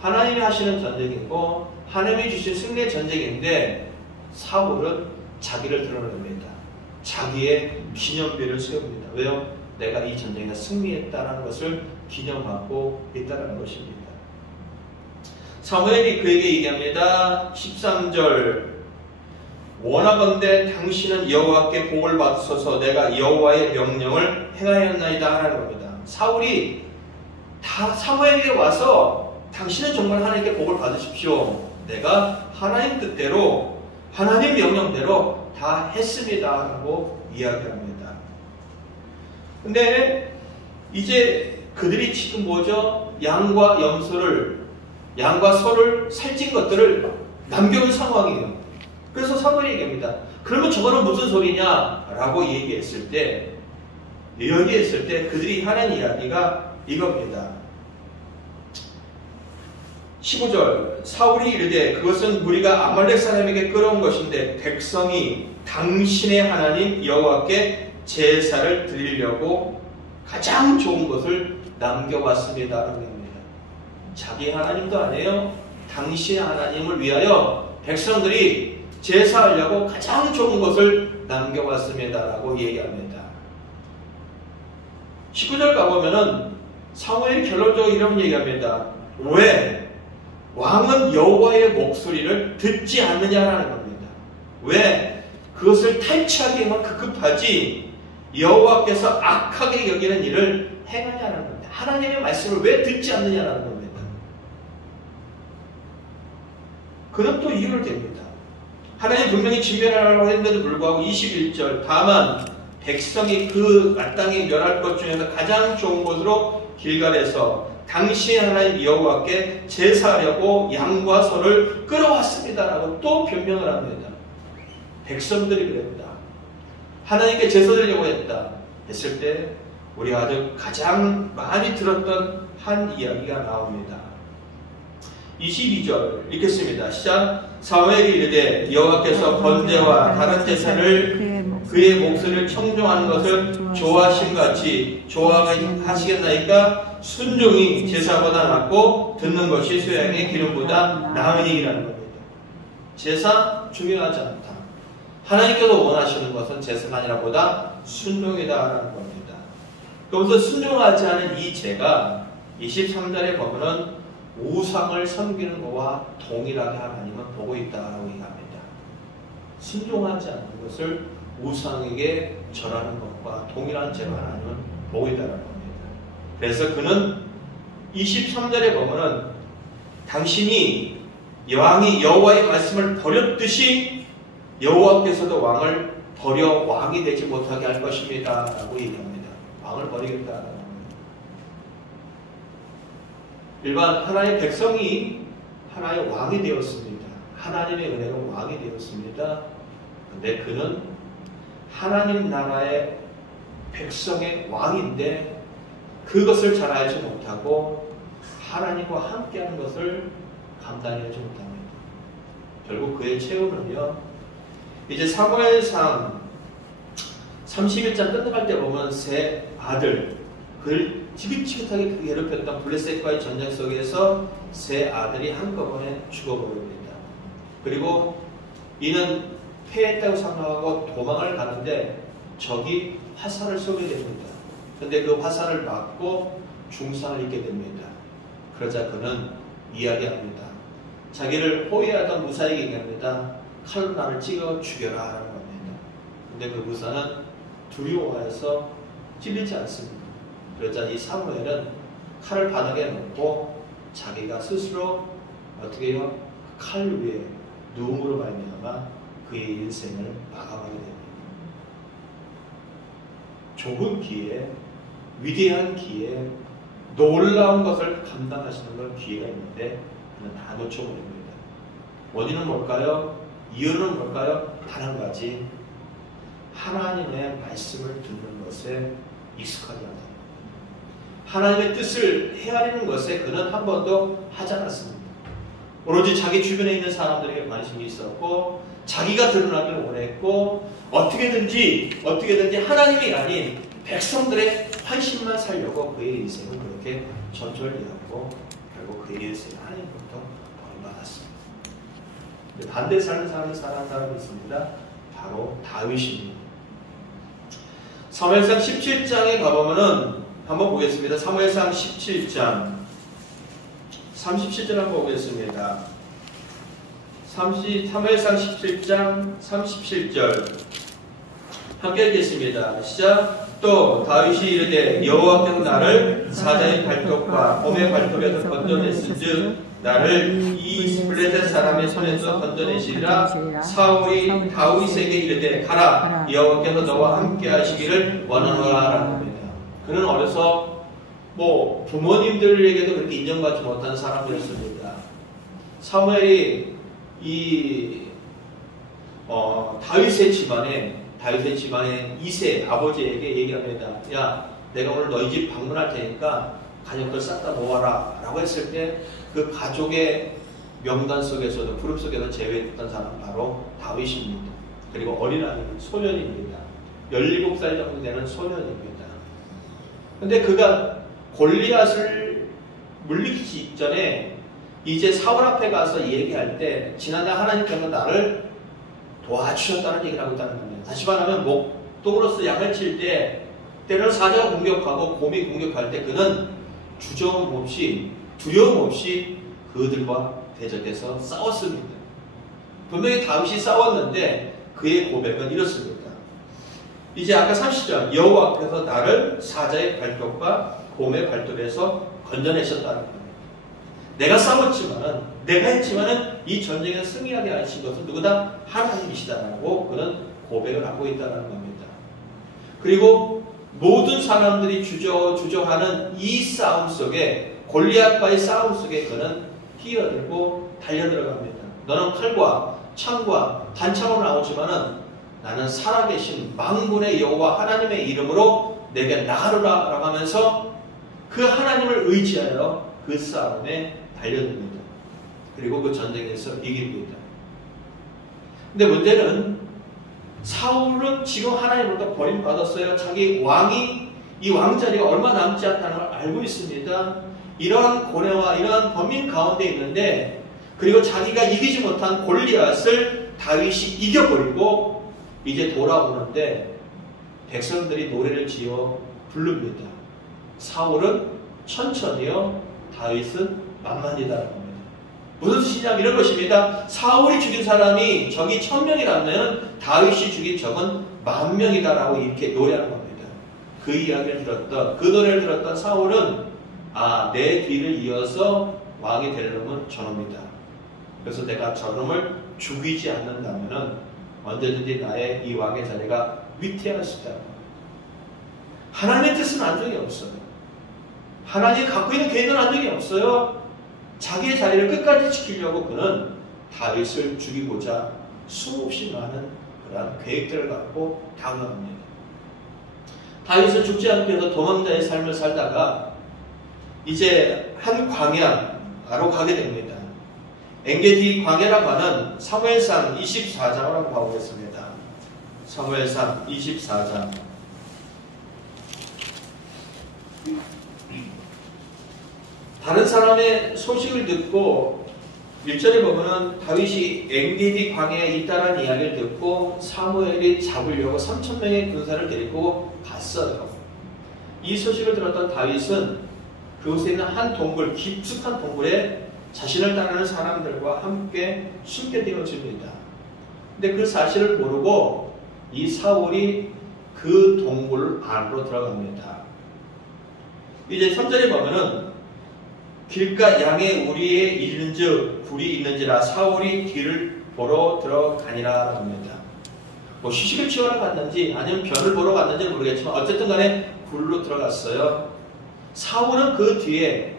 하나님이 하시는 전쟁이고 하나님이 주신 승리의 전쟁인데 사울은 자기를 드러냅니다. 자기의 기념비를 세웁니다. 왜요? 내가 이 전쟁에 승리했다는 것을 기념하고 있다는 것입니다. 사무엘이 그에게 얘기합니다. 13절 원하건대 당신은 여호와께 복을 받으소서 내가 여호와의 명령을 행하였나이다 하는 겁니다. 사울이 다 사무엘에게 와서 당신은 정말 하나님께 복을 받으십시오. 내가 하나님 뜻대로 하나님 명령대로 다 했습니다 라고 이야기합니다. 근데 이제 그들이 지금 뭐죠? 양과 소를 살찐 것들을 남겨온 상황이에요. 그래서 사무엘이 얘기합니다. 그러면 저거는 무슨 소리냐? 라고 얘기했을 때 그들이 하는 이야기가 이겁니다. 15절 사울이 이르되 그것은 우리가 아말렉 사람에게 끌어온 것인데 백성이 당신의 하나님 여호와께 제사를 드리려고 가장 좋은 것을 남겨왔습니다. 라고 합니다. 자기 하나님도 아니에요. 당신의 하나님을 위하여 백성들이 제사하려고 가장 좋은 것을 남겨왔습니다. 라고 얘기합니다. 19절 가보면은 사무엘이 결론적으로 이런 얘기합니다. 왜? 왕은 여호와의 목소리를 듣지 않느냐라는 겁니다. 왜? 그것을 탈취하기에만 급급하지 여호와께서 악하게 여기는 일을 행하냐는 겁니다. 하나님의 말씀을 왜 듣지 않느냐라는 겁니다. 그는 또 이유를 댑니다. 하나님 분명히 진멸하라고 했는데도 불구하고 21절 다만 백성이 그 마땅히 멸할 것 중에서 가장 좋은 곳으로 길갈에서 당신의 하나님 여호와께 제사하려고 양과 소를 끌어왔습니다라고 또 변명을 합니다. 백성들이 그랬다. 하나님께 제사 드리려고 했을 때 우리가 아주 가장 많이 들었던 한 이야기가 나옵니다. 22절 읽겠습니다. 시작. 사무엘이 이르되 여호와께서 번제와 다른 제사를 그의 목소리를 청종하는 것을 좋아하심같이 좋아하시겠나이까? 순종이 제사보다 낫고 듣는 것이 소양의 기름보다 나으니라는 겁니다. 제사 중요하지 않다. 하나님께서 원하시는 것은 제사가 아니라 보다 순종이다라는 겁니다. 그러면서 순종하지 않은 이 죄가 23절에 보면은 우상을 섬기는 것과 동일하게 하나님은 보고 있다라고 얘기합니다. 순종하지 않는 것을 우상에게 절하는 것과 동일한 죄로 하나님은 보고 있다는 겁니다. 그래서 그는 23절에 보면은 당신이 왕이 여호와의 말씀을 버렸듯이 여호와께서도 왕을 버려 왕이 되지 못하게 할 것입니다 라고 얘기합니다. 왕을 버리겠다라고 합니다. 일반 하나의 백성이 하나의 왕이 되었습니다. 하나님의 은혜로 왕이 되었습니다. 근데 그는 하나님 나라의 백성의 왕인데 그것을 잘 알지 못하고 하나님과 함께하는 것을 감당하지 못합니다. 결국 그의 최후는요. 이제 사무엘상 31장 끝나갈 때 보면 세 아들 그를 지긋지긋하게 괴롭혔던 블레셋과의 전쟁 속에서 세 아들이 한꺼번에 죽어버립니다. 그리고 이는 패했다고 생각하고 도망을 가는데 적이 화살을 쏘게 됩니다. 근데 그 화살을 맞고 중상을 입게 됩니다. 그러자 그는 이야기합니다. 자기를 호위하던 무사에게 얘기합니다. 칼로 나를 찍어 죽여라 하는 겁니다. 근데 그 무사는 두려워해서 찔리지 않습니다. 그러자 이 사무엘은 칼을 바닥에 놓고 자기가 스스로 어떻게 해요? 그 칼 위에 누움으로 말미암아 그의 인생을 마감하게 됩니다. 좁은 기회에 위대한 기회에 놀라운 것을 감당하시는 걸 기회가 있는데 그는 다 놓쳐버립니다. 원인은 뭘까요? 이유는 뭘까요? 단 한 가지 하나님의 말씀을 듣는 것에 익숙하지 않다. 하나님의 뜻을 헤아리는 것에 그는 한 번도 하지 않았습니다. 오로지 자기 주변에 있는 사람들에게 관심이 있었고 자기가 드러나기를 원했고 어떻게든지 하나님이 아닌 백성들의 환심만 살려고 그의 인생은 그렇게 전철되었고 결국 그의 인생은 하나님부터 버림받았습니다. 반대 사는 사람이 있습니다. 바로 다윗입니다. 사무엘상 17장에 가보면은 한번 보겠습니다. 사무엘상 17장 37절 한번 보겠습니다. 사무엘상 17장 37절 함께 읽겠습니다. 시작. 또 다윗이 이르되 여호와께서 나를 사자의 발톱과 곰의 발톱에서 건져냈은즉 나를 이스블레셋 사람의 손에서 건져내시리라. 사울이 다윗에게 이르되 가라, 여호와께서 너와 함께 하시기를 원하노라라는 겁니다. 그는 어려서 부모님들에게도 그렇게 인정받지 못한 사람이었습니다. 사무엘이 다윗의 집안의 이세 아버지에게 얘기합니다. 야, 내가 오늘 너희 집 방문할 테니까 가족들 싹 다 모아라 라고 했을 때 그 가족의 명단 속에서도 그룹 속에서 제외했던 사람 바로 다윗입니다. 그리고 어린아이는 소년입니다. 17살 정도 되는 소년입니다. 근데 그가 골리앗을 물리기 직전에 이제 사울 앞에 가서 얘기할 때 지난해 하나님께서 나를 도와주셨다는 얘기를 하고 있다는 겁니다. 다시 말하면 목동으로서 양을 칠 때 때로는 사자가 공격하고 곰이 공격할 때 그는 주저움 없이 두려움 없이 그들과 대적해서 싸웠습니다. 분명히 다윗이 싸웠는데 그의 고백은 이렇습니다. 이제 아까 30절 여호와 앞에서 나를 사자의 발톱과 곰의 발톱에서 건져내셨다는 겁니다. 내가 싸웠지만은 내가 했지만은 이 전쟁에 승리하게 하신 것은 누구다? 하나님이시다라고 그는 고백을 하고 있다는 겁니다. 그리고 모든 사람들이 주저하는 이 싸움 속에 골리앗과의 싸움 속에 그는 뛰어들고 달려들어갑니다. 너는 칼과 창과 단창으로 나오지만은 나는 살아계신 만군의 여호와 하나님의 이름으로 내게 나가노라 라고 하면서 그 하나님을 의지하여 그 싸움에 달려듭니다. 그리고 그 전쟁에서 이깁니다. 근데 문제는 사울은 지금 하나님으로부터 버림받았어요. 자기 왕이 이 왕자리가 얼마 남지 않다는 걸 알고 있습니다. 이러한 고뇌와 이러한 범인 가운데 있는데 그리고 자기가 이기지 못한 골리앗을 다윗이 이겨버리고 이제 돌아오는데 백성들이 노래를 지어 부릅니다. 사울은 천천히요, 다윗은 만만이다라는 겁니다. 무슨 뜻이냐면 이런 것입니다. 사울이 죽인 사람이 적이 1000명이라면 다윗이 죽인 적은 10,000명이다라고 이렇게 노래하는 겁니다. 그 이야기를 들었던, 그 노래를 들었던 사울은 내 뒤를 이어서 왕이 될 놈은 저놈이다. 그래서 내가 저놈을 죽이지 않는다면 언제든지 나의 이 왕의 자리가 위태할 수 있다. 하나님의 뜻은 한 적이 없어요. 하나님이 갖고 있는 계획은 한 적이 없어요. 자기의 자리를 끝까지 지키려고 그는 다윗을 죽이고자 수없이 많은 그러한 계획들을 갖고 당합니다. 다윗은 죽지 않기 위해서 도망자의 삶을 살다가 이제 한 광야로 가게 됩니다. 엔게디 광야라고 하는 사무엘상 24장을 한번 봐보겠습니다. 사무엘상 24장. 다른 사람의 소식을 듣고 1절에 보면은 다윗이 엔게디 광야에 있다는 이야기를 듣고 사무엘이 잡으려고 3,000명의 군사를 데리고 갔어요. 이 소식을 들었던 다윗은 그곳에 있는 한 동굴, 깊숙한 동굴에 자신을 따르는 사람들과 함께 숨게 되어집니다. 근데 그 사실을 모르고 이 사울이 그 동굴 안으로 들어갑니다. 이제 3절에 보면은 길가 양의 우리에 이른즉 굴이 있는지라 사울이 뒤를 보러 들어가니라 합니다. 휴식을 취하러 갔는지 아니면 별을 보러 갔는지 모르겠지만 어쨌든 간에 굴로 들어갔어요. 사울은 그 뒤에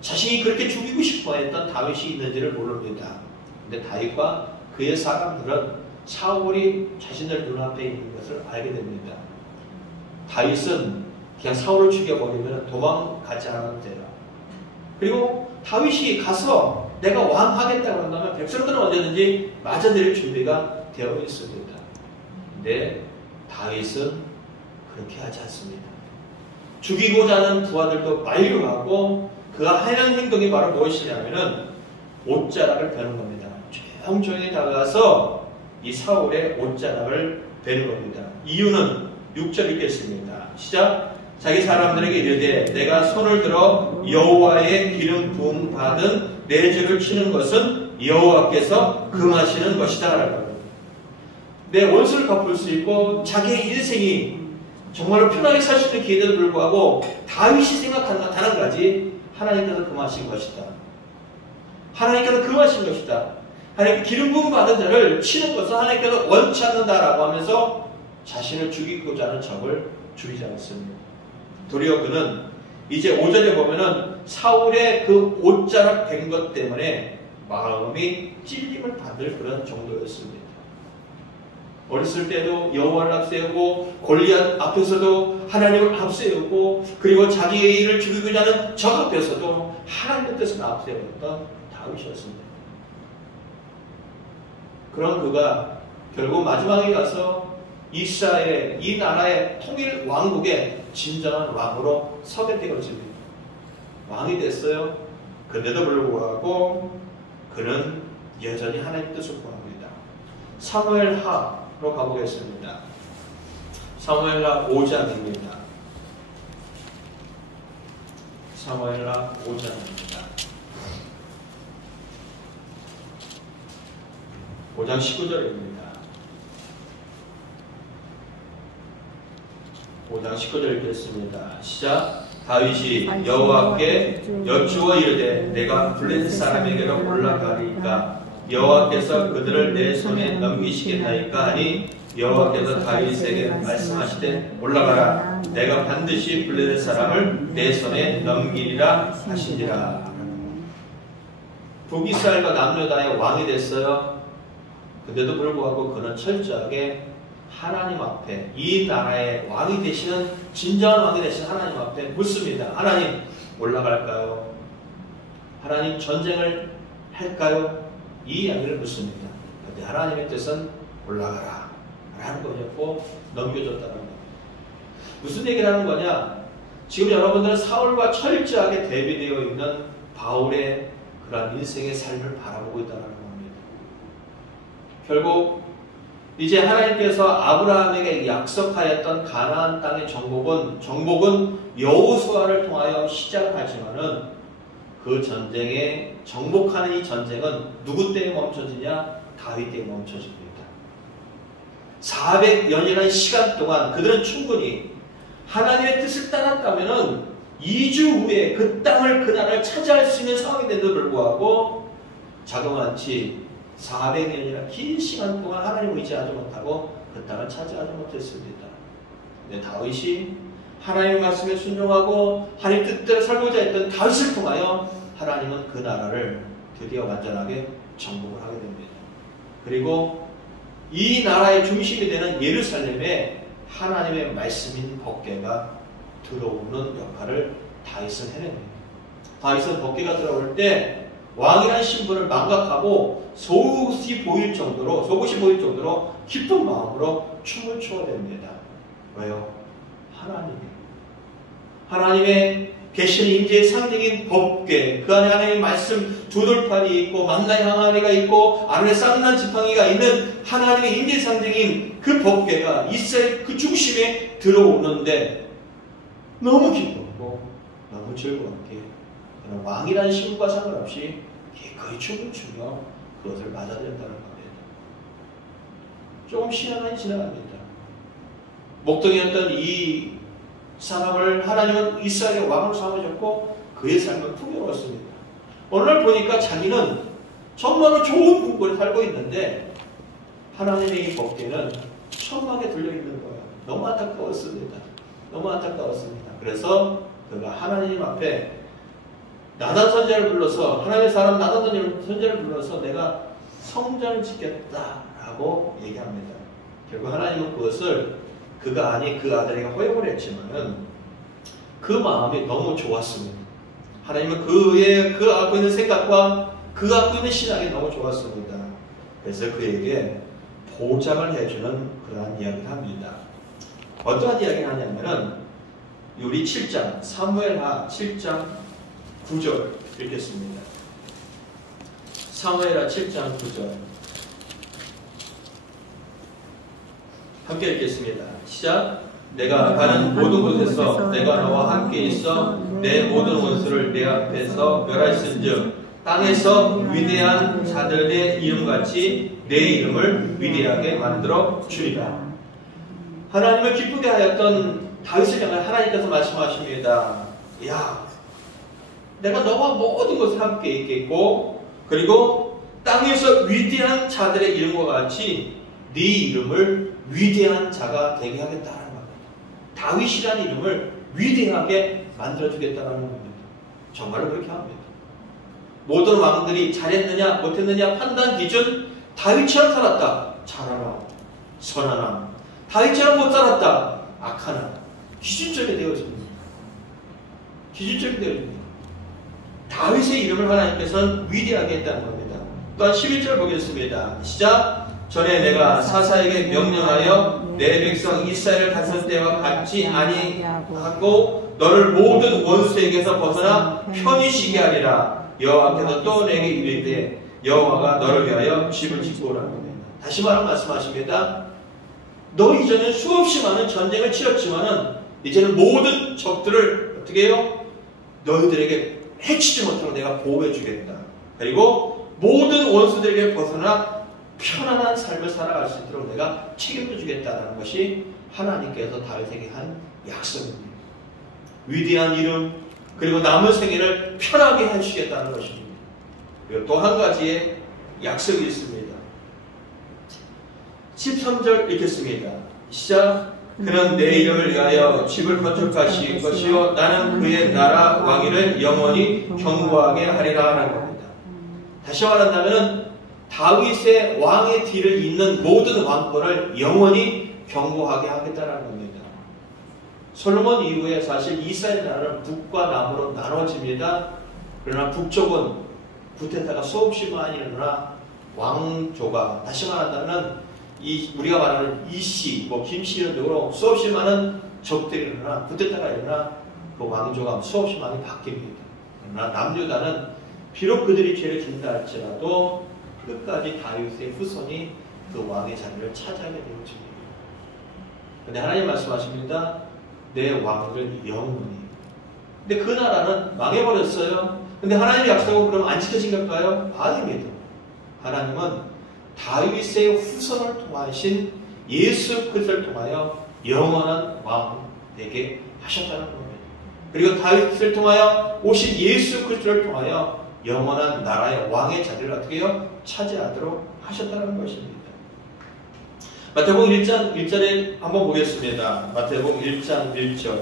자신이 그렇게 죽이고 싶어 했던 다윗이 있는지를 모릅니다. 근데 다윗과 그의 사람들은 사울이 자신들 눈앞에 있는 것을 알게 됩니다. 다윗은 그냥 사울을 죽여버리면 도망가지 않아도 돼요. 그리고 다윗이 가서 내가 왕하겠다고 한다면 백성들은 언제든지 맞아들일 준비가 되어 있습니다. 근데 다윗은 그렇게 하지 않습니다. 죽이고자 하는 부하들도 만류하고 그가 하는 행동이 바로 무엇이냐면은 옷자락을 베는 겁니다. 조용히 다가가서 이 사울의 옷자락을 베는 겁니다. 이유는 6절 읽겠습니다. 시작. 자기 사람들에게 이르되 내가 손을 들어 여호와의 기름 부음 받은 내 죄를 치는 것은 여호와께서 금하시는 것이다. 내 원수를 갚을 수 있고 자기의 인생이 정말로 편하게 살 수 있는 기회에도 불구하고 다윗이 생각한 것 단 한 가지, 하나님께서 금하신 것이다. 하나님께서 금하신 것이다. 하나님께 기름 부음 받은 자를 치는 것은 하나님께서 원치 않는다라고 하면서 자신을 죽이고자 하는 적을 죽이지 않습니다. 도리어 그는 이제 5절에 보면은 사울의 그 옷자락 된 것 때문에 마음이 찔림을 받을 그런 정도였습니다. 어렸을 때도 여호와를 앞세우고 골리앗 앞에서도 하나님을 앞세우고 그리고 자기의 일을 죽이고자 하는 적 앞에서도 하나님의 뜻을 앞세웠던 다윗이었습니다. 그런 그가 결국 마지막에 가서 이스라엘, 이 나라의 통일 왕국의 진정한 왕으로 서게 되어집니다. 왕이 됐어요. 그런데도 불구하고 그는 여전히 하나님의 뜻을 구합니다. 사무엘하로 가보겠습니다. 사무엘하 5장입니다. 사무엘하 5장입니다. 5장 19절입니다. 5장 19절 읽겠습니다. 시작. 다윗이 여호와께 여쭈어 이르되 내가 블레셋 사람에게로 올라가리까 여호와께서 그들을 내 손에 넘기시겠나이까 하니 여호와께서 다윗에게 말씀하시되 올라가라 내가 반드시 블레셋 사람을 내 손에 넘기리라 하시니라. 북이스라엘과 남유다의 왕이 됐어요. 근데도 불구하고 그는 철저하게 하나님 앞에 이 나라의 왕이 되시는 진정한 왕이 되시는 하나님 앞에 묻습니다. 하나님 올라갈까요? 하나님 전쟁을 할까요? 이 이야기를 묻습니다. 그런데 하나님의 뜻은 올라가라 라는 거였고 넘겨줬다는 겁니다. 무슨 얘기를 하는 거냐? 지금 여러분들은 사울과 철저하게 대비되어 있는 바울의 그런 인생의 삶을 바라보고 있다는 겁니다. 결국 이제 하나님께서 아브라함에게 약속하였던 가나안 땅의 정복은 여호수아를 통하여 시작하지만은 그 전쟁에 정복하는 이 전쟁은 누구 때에 멈춰지냐? 다윗 때에 멈춰집니다. 400년이라는 시간 동안 그들은 충분히 하나님의 뜻을 따랐다면은 2주 후에 그 땅을 그 나라를 차지할 수 있는 상황이 된데도 불구하고 자그마치 400년이나 긴 시간 동안 하나님을 의지하지 못하고 그 땅을 차지하지 못했습니다. 근데 다윗이 하나님의 말씀에 순종하고 하나님 뜻대로 살고자 했던 다윗을 통하여 하나님은 그 나라를 드디어 완전하게 정복을 하게 됩니다. 그리고 이 나라의 중심이 되는 예루살렘에 하나님의 말씀인 법궤가 들어오는 역할을 다윗은 해냅니다. 다윗은 법궤가 들어올 때 왕이라는 신분을 망각하고 속옷이 보일 정도로 기쁜 마음으로 춤을 춰야 됩니다. 왜요? 하나님의 계시는 임재의 상징인 법궤, 그 안에 하나님의 말씀 두 돌판이 있고 만나의 항아리가 있고 안에 쌍난 지팡이가 있는 하나님의 임재의 상징인 그 법궤가 이스라엘 그 중심에 들어오는데 너무 기쁘고 너무 즐거웠기에 왕이라는 신분과 상관없이 기꺼이 춤을 추며 그것을 맞아들였다는 겁니다. 조금 시간이 지나갑니다. 목동이었던 이 사람을 하나님은 이스라엘의 왕으로 삼으셨고 그의 삶은 풍요로웠습니다. 오늘 보니까 자기는 정말로 좋은 궁궐에 살고 있는데 하나님의 이 법궤는 천막에 들려있는 거예요. 너무 안타까웠습니다. 그래서 그가 하나님 앞에 나단 선지자를 불러서 하나님의 사람 나단 선지자를 불러서 내가 성전을 짓겠다라고 얘기합니다. 결국 하나님은 그것을 그가 아닌 그 아들에게 허용을 했지만은 그 마음이 너무 좋았습니다. 하나님은 그의 그 갖고 있는 생각과 그 갖고 있는 신앙이 너무 좋았습니다. 그래서 그에게 보장을 해주는 그러한 이야기를 합니다. 어떠한 이야기를 하냐면은 우리 7장 사무엘하 7장 9절 읽겠습니다. 사무엘하 7장 9절 함께 읽겠습니다. 시작. 내가 가는 모든 곳에서 내가 너와 함께 있어 내 모든 원수를 내 앞에서 멸하였은즉 땅에서 위대한 자들의 이름같이 내 이름을 위대하게 만들어 주리라. 하나님을 기쁘게 하였던 다윗을 향해 하나님께서 말씀하십니다. 야, 내가 너와 모든 것을 함께 있겠고, 그리고 땅에서 위대한 자들의 이름과 같이 네 이름을 위대한 자가 되게 하겠다는 겁니다. 다윗이라는 이름을 위대하게 만들어주겠다는 겁니다. 정말로 그렇게 합니다. 모든 왕들이 잘했느냐 못했느냐 판단 기준, 다윗처럼 살았다, 잘하나 선하나, 다윗처럼 못 살았다, 악하나, 기준점이 되어집니다. 기준점이 되어집니다. 다윗의 이름을 하나님께서는 위대하게 했다는 겁니다. 또한 11절 보겠습니다. 시작. 전에 내가 사사에게 명령하여 내 백성 이스라엘을 다스릴 때와 같지 아니하고 너를 모든 원수에게서 벗어나 편히 쉬게 하리라. 여호와께서 또 내게 이르되 여호와가 너를 위하여 집을 짓고 오라는 겁니다. 다시 말씀하십니다. 너 이전에 수없이 많은 전쟁을 치렀지만은 이제는 모든 적들을 어떻게 해요? 너희들에게 해치지 못하고 내가 보호해 주겠다. 그리고 모든 원수들에게 벗어나 편안한 삶을 살아갈 수 있도록 내가 책임져 주겠다는 것이 하나님께서 다윗에게 한 약속입니다. 위대한 이름, 그리고 남은 생애를 편하게 해주시겠다는 것입니다. 그리고 또 한 가지의 약속이 있습니다. 13절 읽겠습니다. 시작. 그는 내 이름을 위하여 집을 건축하실 것이요 나는 그의 나라 왕위를 영원히 견고하게 하리라 하는 겁니다. 다시 말한다면 다윗의 왕의 뒤를 잇는 모든 왕권을 영원히 견고하게 하겠다는 겁니다. 솔로몬 이후에 사실 이스라엘 나라는 북과 남으로 나눠집니다. 그러나 북쪽은 구테타가 수없이 많이 일어나 왕조가, 다시 말한다면 우리가 말하는 이씨, 김씨 이런 쪽으로 수없이 많은 적들이 일어나 구테타가 일어나 그 왕조가 수없이 많이 바뀝니다. 그러나 남유다는 비록 그들이 죄를 짓는다 할지라도 끝까지 다윗의 후손이 그 왕의 자리를 차지하게 되어집니다. 근데 하나님 말씀하십니다. 내 왕을 영원히. 근데 그 나라는 망해버렸어요. 근데 하나님의 약속은 그럼 안 지켜진 걸까요? 아닙니다. 하나님은 다윗의 후손을 통하신 예수 그리스도를 통하여 영원한 왕 되게 하셨다는 겁니다. 그리고 다윗을 통하여 오신 예수 그리스도를 통하여 영원한 나라의 왕의 자리를 어떻게 해요? 차지하도록 하셨다는 것입니다. 마태복음 1장 1절에 한번 보겠습니다. 마태복음 1장 1절.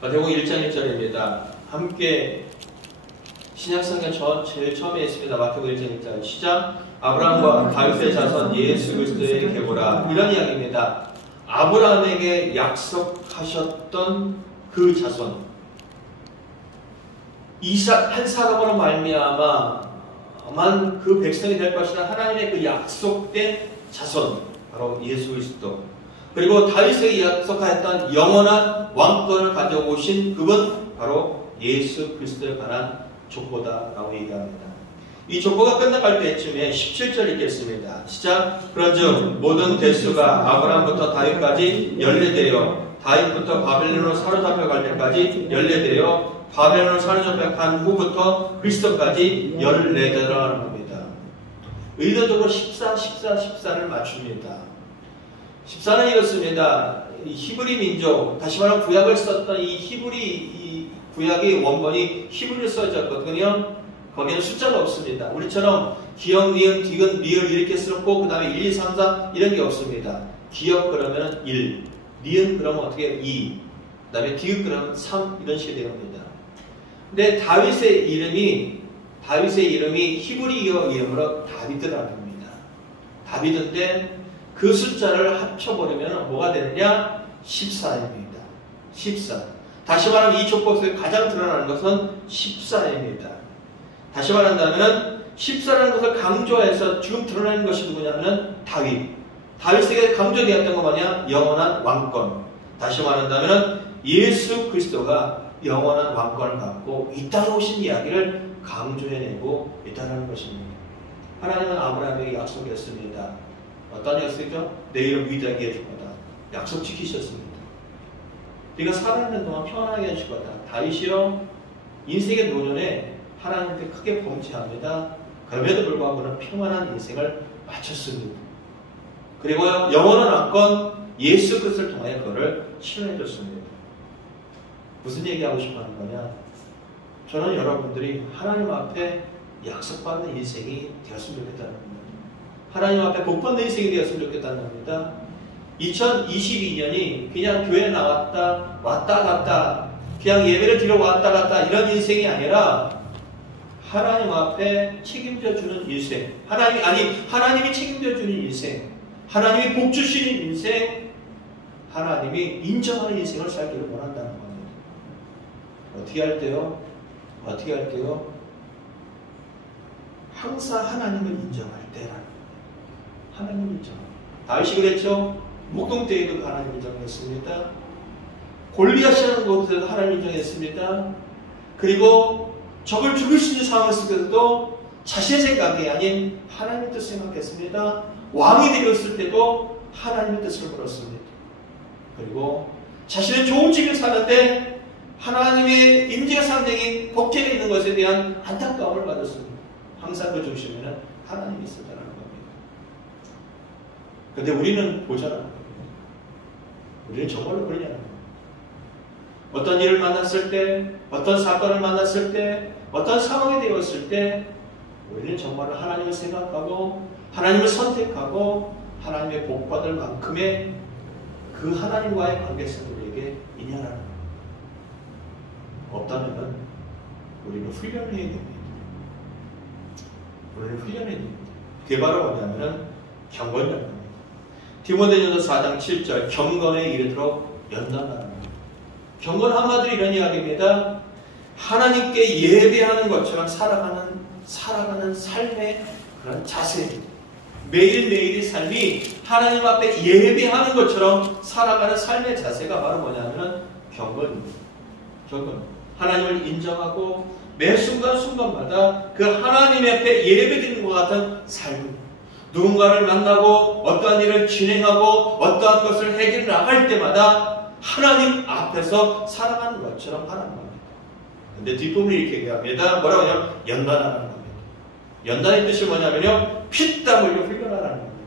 마태복음 1장 1절입니다. 함께 신약성경 제일 처음에 있습니다. 마태복음 1장 1절. 시작. 아브라함과 다윗의 자손 예수 그리스도의 계보라. 이런 이야기입니다. 아브라함에게 약속하셨던 그 자손, 한 사람으로 말미암아만 그 백성이 될 것이라 하나님의 그 약속된 자손, 바로 예수 그리스도. 그리고 다윗에게 약속하였던 영원한 왕권을 가져오신 그분, 바로 예수 그리스도에 관한 족보다라고 얘기합니다. 이 족보가 끝나갈 때쯤에 17절 읽겠습니다. 시작. 그런즉 모든 대수가 아브라함부터 다윗까지 연례되어 다윗부터 바벨론으로 사로잡혀 갈 때까지 연례되어 바벨론을 사로잡힌 후부터 그리스도까지 14대라는 겁니다. 의도적으로 14를 맞춥니다. 14는 이렇습니다. 히브리 민족, 다시 말하면 구약을 썼던 이 구약의 원본이 히브리로 써졌거든요. 거기에는 숫자가 없습니다. 우리처럼 기역, 니은, 디귿, 리을 이렇게 쓰고 그 다음에 1, 2, 3, 4 이런 게 없습니다. 기역 그러면 1, 니은 그러면 어떻게 해요? 2, 그 다음에 디귿 그러면 3 이런 식이 됩니다. 근데 다윗의 이름이 히브리어 이름으로 다비드라는 겁니다. 다비드인데 그 숫자를 합쳐버리면 뭐가 되느냐? 14입니다. 14. 다시 말하면 이 족보에서 가장 드러나는 것은 14입니다. 다시 말한다면 14라는 것을 강조해서 지금 드러나는 것이 누구냐면 다윗. 다윗에게 강조되었던 거 뭐냐? 영원한 왕권. 다시 말한다면 예수 그리스도가 영원한 왕권을 갖고 이 땅에 오신 이야기를 강조해내고 있다는 것입니다. 하나님은 아브라함에게 약속했습니다. 어떤 약속이죠? 내 이름 위대하게 해줄 거다. 약속 지키셨습니다. 네가 살아있는 동안 평안하게 해줄 거다. 다윗이요, 인생의 노년에 하나님께 크게 범죄합니다. 그럼에도 불구하고 그는 평안한 인생을 마쳤습니다. 그리고 영원한 왕권 예수 그리스도를 통하여 그를 신뢰해 줬습니다. 무슨 얘기하고 싶어 하는 거냐? 저는 여러분들이 하나님 앞에 약속받는 인생이 되었으면 좋겠다는 겁니다. 하나님 앞에 복받는 인생이 되었으면 좋겠다는 겁니다. 2022년이 그냥 교회 나왔다 왔다 갔다 그냥 예배를 드리러 왔다 갔다 이런 인생이 아니라 하나님 앞에 책임져 주는 인생, 하나님이 책임져 주는 인생, 하나님이 복 주시는 인생, 하나님이 인정하는 인생을 살기를 원한다는 겁니다. 어떻게 할 때요? 항상 하나님을 인정할 때라는 거예요. 하나님을 인정. 다윗이 그랬죠? 목동 때에도 하나님 인정했습니다. 골리앗이라는 곳에서도 하나님 인정했습니다. 그리고 적을 죽일 수 있는 상황 속에서도 자신의 생각이 아닌 하나님의 뜻을 생각했습니다. 왕이 되었을 때도 하나님의 뜻을 물었습니다. 그리고 자신의 좋은 집에 사는데 하나님의 임재 상징이 복태가 있는 것에 대한 안타까움을 받았습니다. 항상 그 중심에는 하나님이 있었다는 겁니다. 그런데 우리는 보자라는 겁니다. 우리는 정말로 그러냐는 겁니다. 어떤 일을 만났을 때, 어떤 사건을 만났을 때, 어떤 상황이 되었을 때 우리는 정말로 하나님을 생각하고 하나님을 선택하고 하나님의 복받을 만큼의 그 하나님과의 관계성이 우리에게 있냐라는 겁니다. 없다면 우리는 훈련을 해야 됩니다. 우리는 훈련해야 됩니다. 그게 바로 뭐냐면 경건이라는 겁니다. 디모데전서 4장 7절 경건에 이르도록 연단하는 겁니다. 경건 한마디로 이런 이야기입니다. 하나님께 예배하는 것처럼 살아가는 삶의 그런 자세입니다. 매일매일의 삶이 하나님 앞에 예배하는 것처럼 살아가는 삶의 자세가 바로 뭐냐면 경건입니다. 경건. 하나님을 인정하고 매 순간순간마다 그 하나님 앞에 예배드리는 것 같은 삶. 누군가를 만나고 어떠한 일을 진행하고 어떠한 것을 해결해 나갈 때마다 하나님 앞에서 살아가는 것처럼 하라는 겁니다. 근데 뒷부분이 이렇게 얘기합니다. 뭐라고 하냐면 연단하라는 겁니다. 연단의 뜻이 뭐냐면요, 피땀 흘려 훈련하라는 겁니다.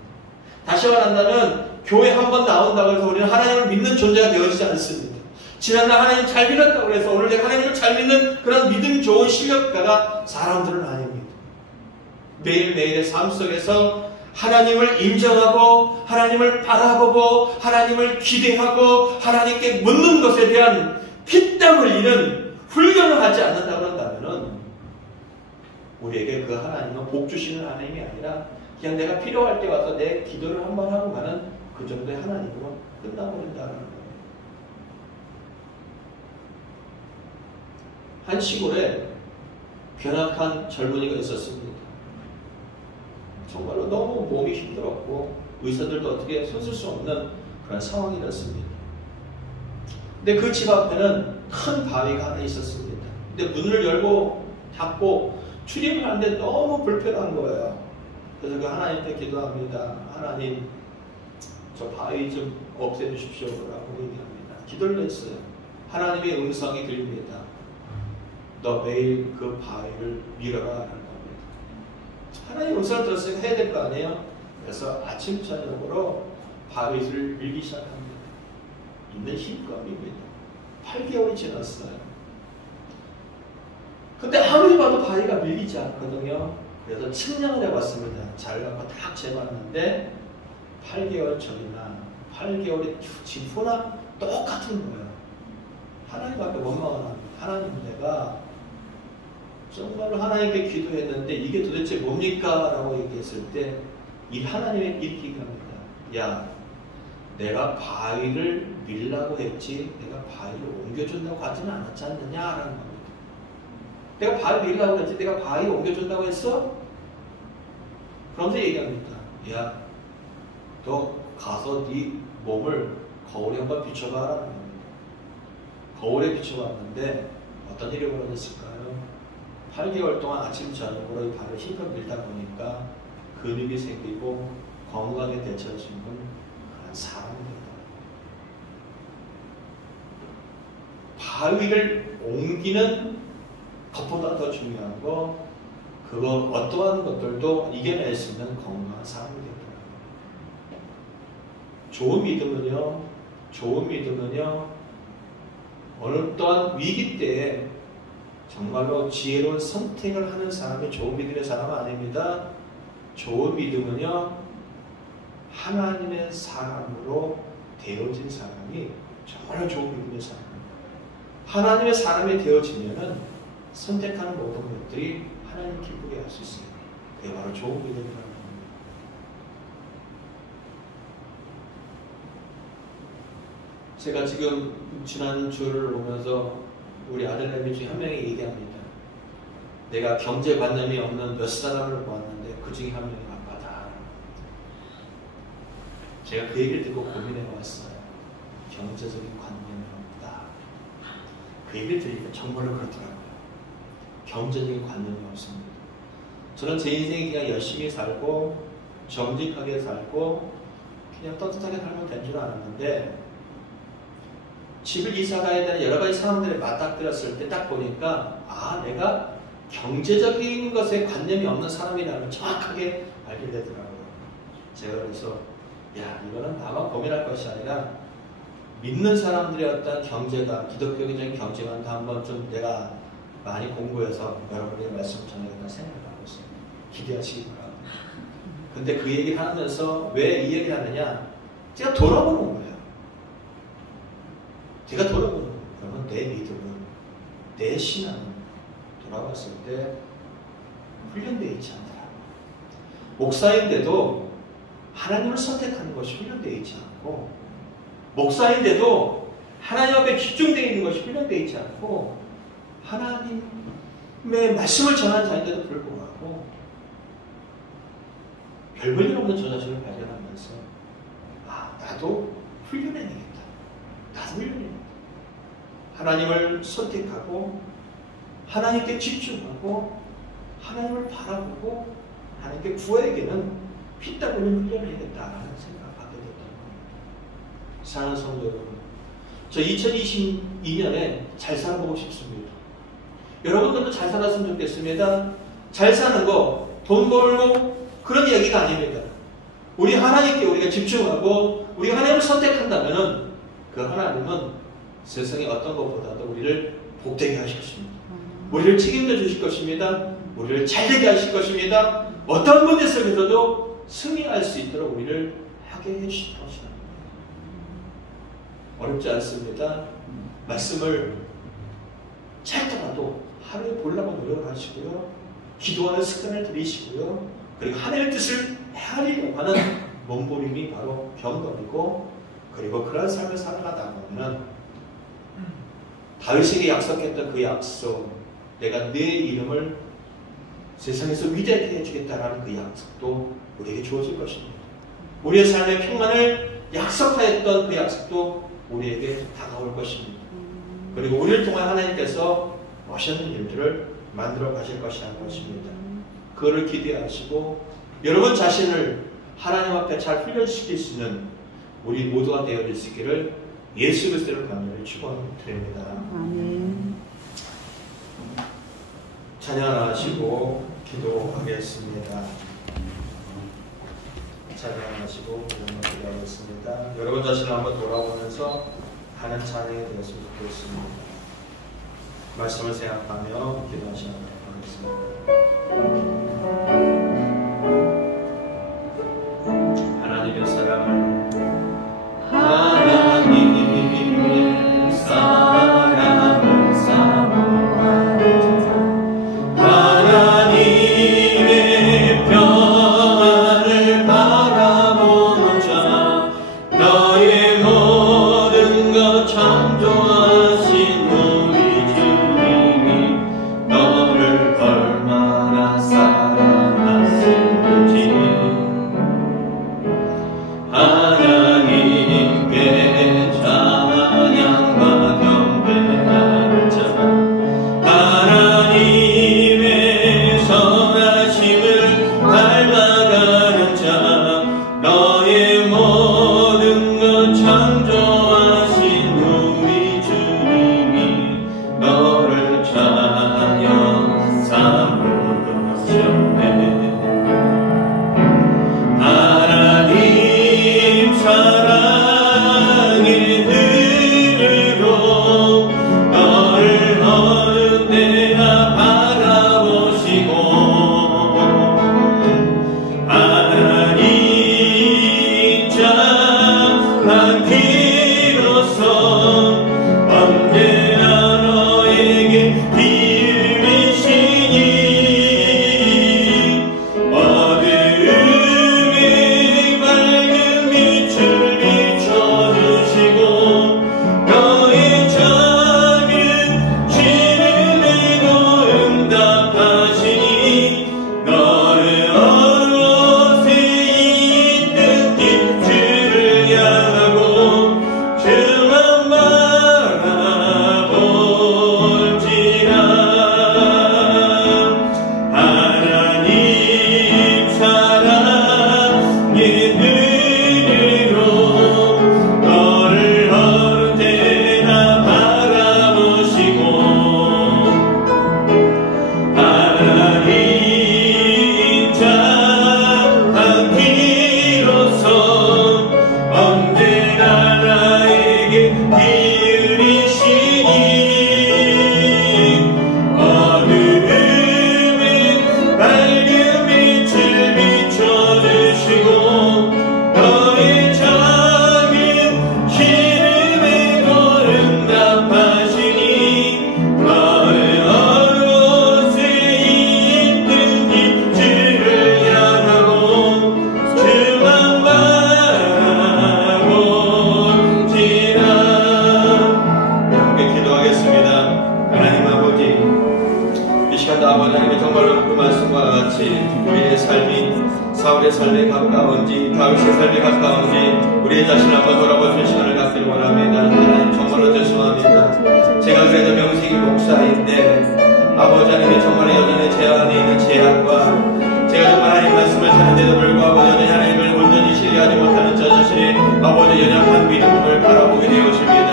다시 말한다면 교회 한 번 나온다고 해서 우리는 하나님을 믿는 존재가 되어지지 않습니다. 지난날 하나님 잘 믿었다고 해서 오늘 내가 하나님을 잘 믿는 그런 믿음 좋은 실력가가 사람들은 아닙니다. 매일매일의 삶 속에서 하나님을 인정하고 하나님을 바라보고 하나님을 기대하고 하나님께 묻는 것에 대한 피땀 흘리는 훈련을 하지 않는다고 한다면 우리에게 그 하나님은 복 주시는 하나님이 아니라 그냥 내가 필요할 때 와서 내 기도를 한번 하고 가는 그 정도의 하나님으로 끝나버린다는 거예요. 한 시골에 변학한 젊은이가 있었습니다. 정말로 너무 몸이 힘들었고 의사들도 어떻게 손쓸 수 없는 그런 상황이 됐습니다. 근데 그 집 앞에는 큰 바위가 하나 있었습니다. 근데 문을 열고 닫고 출입을 하는데 너무 불편한 거예요. 그래서 그 하나님께 기도합니다. 하나님, 저 바위 좀 없애주십시오 라고 얘기합니다. 기도를 했어요. 하나님의 음성이 들립니다. 너 매일 그 바위를 밀어라 하는 겁니다. 하나님 음성을 들었으니까 해야 될 거 아니에요? 그래서 아침 저녁으로 바위를 밀기 시작합니다. 있는 힘껏입니다. 8개월이 지났어요. 근데 아무리 봐도 바위가 밀리지 않거든요. 그래서 측량을 해봤습니다. 잘 갖고 딱 재봤는데 8개월 전이나 8개월의 직후나 똑같은 거예요. 하나님 앞에 원망을 합니다. 하나님, 내가 정말로 하나님께 기도했는데 이게 도대체 뭡니까? 라고 얘기했을 때 이 하나님의 이렇게 얘기합니다. 야, 내가 바위를 밀라고 했지 내가 바위를 옮겨준다고 하지는 않았지 않느냐? 라는 겁니다. 내가 바위 밀라고 했지 내가 바위 옮겨준다고 했어? 그러면서 얘기합니다. 야, 너 가서 네 몸을 거울에 한번 비춰봐라 라는 겁니다. 거울에 비춰봤는데 어떤 일이 벌어졌을까요? 8개월 동안 아침 저녁으로 발을 힘껏 밀다 보니까 근육이 생기고 건강하게 되쳐진 건 그런 사람입니다. 바위를 옮기는 것보다 더 중요한 거, 그거 어떠한 것들도 이겨낼 수 있는 건강한 사람이 되더라고요. 좋은 믿음은요, 어느 또한 위기 때에 정말로 지혜로운 선택을 하는 사람이 좋은 믿음의 사람은 아닙니다. 좋은 믿음은요, 하나님의 사람으로 되어진 사람이 정말로 좋은 믿음의 사람입니다. 하나님의 사람이 되어지면은 선택하는 모든 것들이 하나님 기쁘게 할 수 있어요. 그게 바로 좋은 믿음이라는 겁니다. 제가 지금 지난 주를 보면서 우리 아들내미 중에 한 명이 얘기합니다. 내가 경제관념이 없는 몇 사람을 보았는데 그 중에 한 명이 아빠다. 제가 그 얘기를 듣고 고민해 왔어요. 경제적인 관념이 없다. 그 얘기를 들으니까 정말로 그렇더라고요. 경제적인 관념이 없습니다. 저는 제 인생에 그냥 열심히 살고 정직하게 살고 그냥 떳떳하게 살면 된 줄 알았는데, 집을 이사 가야 되는 여러 가지 상황들에 맞닥뜨렸을 때 딱 보니까 내가 경제적인 것에 관념이 없는 사람이라는 걸 정확하게 알게 되더라고요. 제가 그래서 이거는 나만 고민할 것이 아니라 믿는 사람들의 어떤 경제관, 기독교적인 경제관도 한번 좀 내가 많이 공부해서 여러분에게 말씀을 전하겠다는 생각을 하고 있습니다. 기대하시기 바랍니다. 근데 그 얘기를 하면서 왜 이 얘기를 하느냐? 제가 돌아보는 거예요. 제가 돌아보는 거예요. 그러면 내 믿음은, 내 신앙은 돌아봤을 때 훈련되어 있지 않더라. 목사인데도 하나님을 선택하는 것이 훈련되어 있지 않고, 목사인데도 하나님 앞에 집중되어 있는 것이 훈련되어 있지 않고, 하나님의 말씀을 전하는 자인데도 불구하고 별 볼 일 없는 저 자신을 발견하면서 나도 훈련해야겠다. 나도 훈련해야겠다. 하나님을 선택하고 하나님께 집중하고 하나님을 바라보고 하나님께 구하기에는 피땀 흘린 훈련을 해야겠다라는 생각을 갖게 됐다는 겁니다. 사랑하는 성도 여러분, 저 2022년에 잘 살아보고 싶습니다. 여러분들도 잘 살았으면 좋겠습니다. 잘 사는 거, 돈 벌고 그런 얘기가 아닙니다. 우리 하나님께 우리가 집중하고 우리가 하나님을 선택한다면 그 하나님은 세상의 어떤 것보다도 우리를 복되게 하실 것입니다. 우리를 책임져 주실 것입니다. 우리를 잘되게 하실 것입니다. 어떤 문제 속에서도 승리할 수 있도록 우리를 하게 해주실 것입니다. 어렵지 않습니다. 말씀을 짧더라도 하루에 보려고 노력을 하시고요. 기도하는 습관을 들이시고요. 그리고 하나님의 뜻을 헤아리려고 하는 몸부림이 바로 경건이고, 그리고 그런 삶을 살아가다 보면 다윗에게 약속했던 그 약속, 내가 내 이름을 세상에서 위대하게 해주겠다라는 그 약속도 우리에게 주어질 것입니다. 우리의 삶의 평안을 약속하였던 그 약속도 우리에게 다가올 것입니다. 그리고 우리를 통한 하나님께서 멋있는 일들을 만들어 가실 것이라는 것입니다. 그거를 기대하시고 여러분 자신을 하나님 앞에 잘 훈련시킬 수 있는 우리 모두가 되어질 수 있기를 예수 그리스도를 간절히 축원드립니다. 아멘. 찬양하시고 기도하겠습니다. 찬양하시고 기도하겠습니다. 여러분 자신을 한번 돌아보면서 하는 찬양이 되었으면 좋겠습니다. 말씀을 생각하며 기도하시도록 하겠습니다. 하나님의 사랑을, 하나님의 사랑을 사모하는 자, 하나님의 평안을 바라보는 자, 너의 모든 것 창조하신 우리 주님이 너를 얼마나 사랑하는지 원합니다. 아버지 하나님 정말로 그 말씀과 같이 우리의 삶이 사울의 삶에 가까운지 다윗의 삶에 가까운지 우리의 자신을 한번 돌아보는 시간을 갖기를 원합니다. 하나님 정말로 죄송합니다. 제가 그래도 명색이 목사인데 아버지 하나님 정말 여전히 제 안에 있는 제약과 제가 정말 하나님 말씀을 찾는데도 불구하고 여전히 하나님을 온전히 신뢰하지 못하는 저 자신의 아버지 연약한 믿음을 바라보게 되었습니다.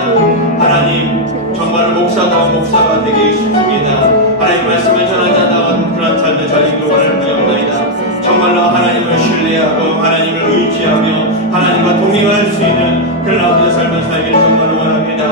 하나님 정말 목사다운 목사가 되기 쉽습니다. 하나님 말씀을 전한 자다운 그런 삶의 살림을 원하는 분이옵나이다. 정말로 하나님을 신뢰하고 하나님을 의지하며 하나님과 동행할 수 있는 그런 아버지의 삶을 살기를 정말 원합니다.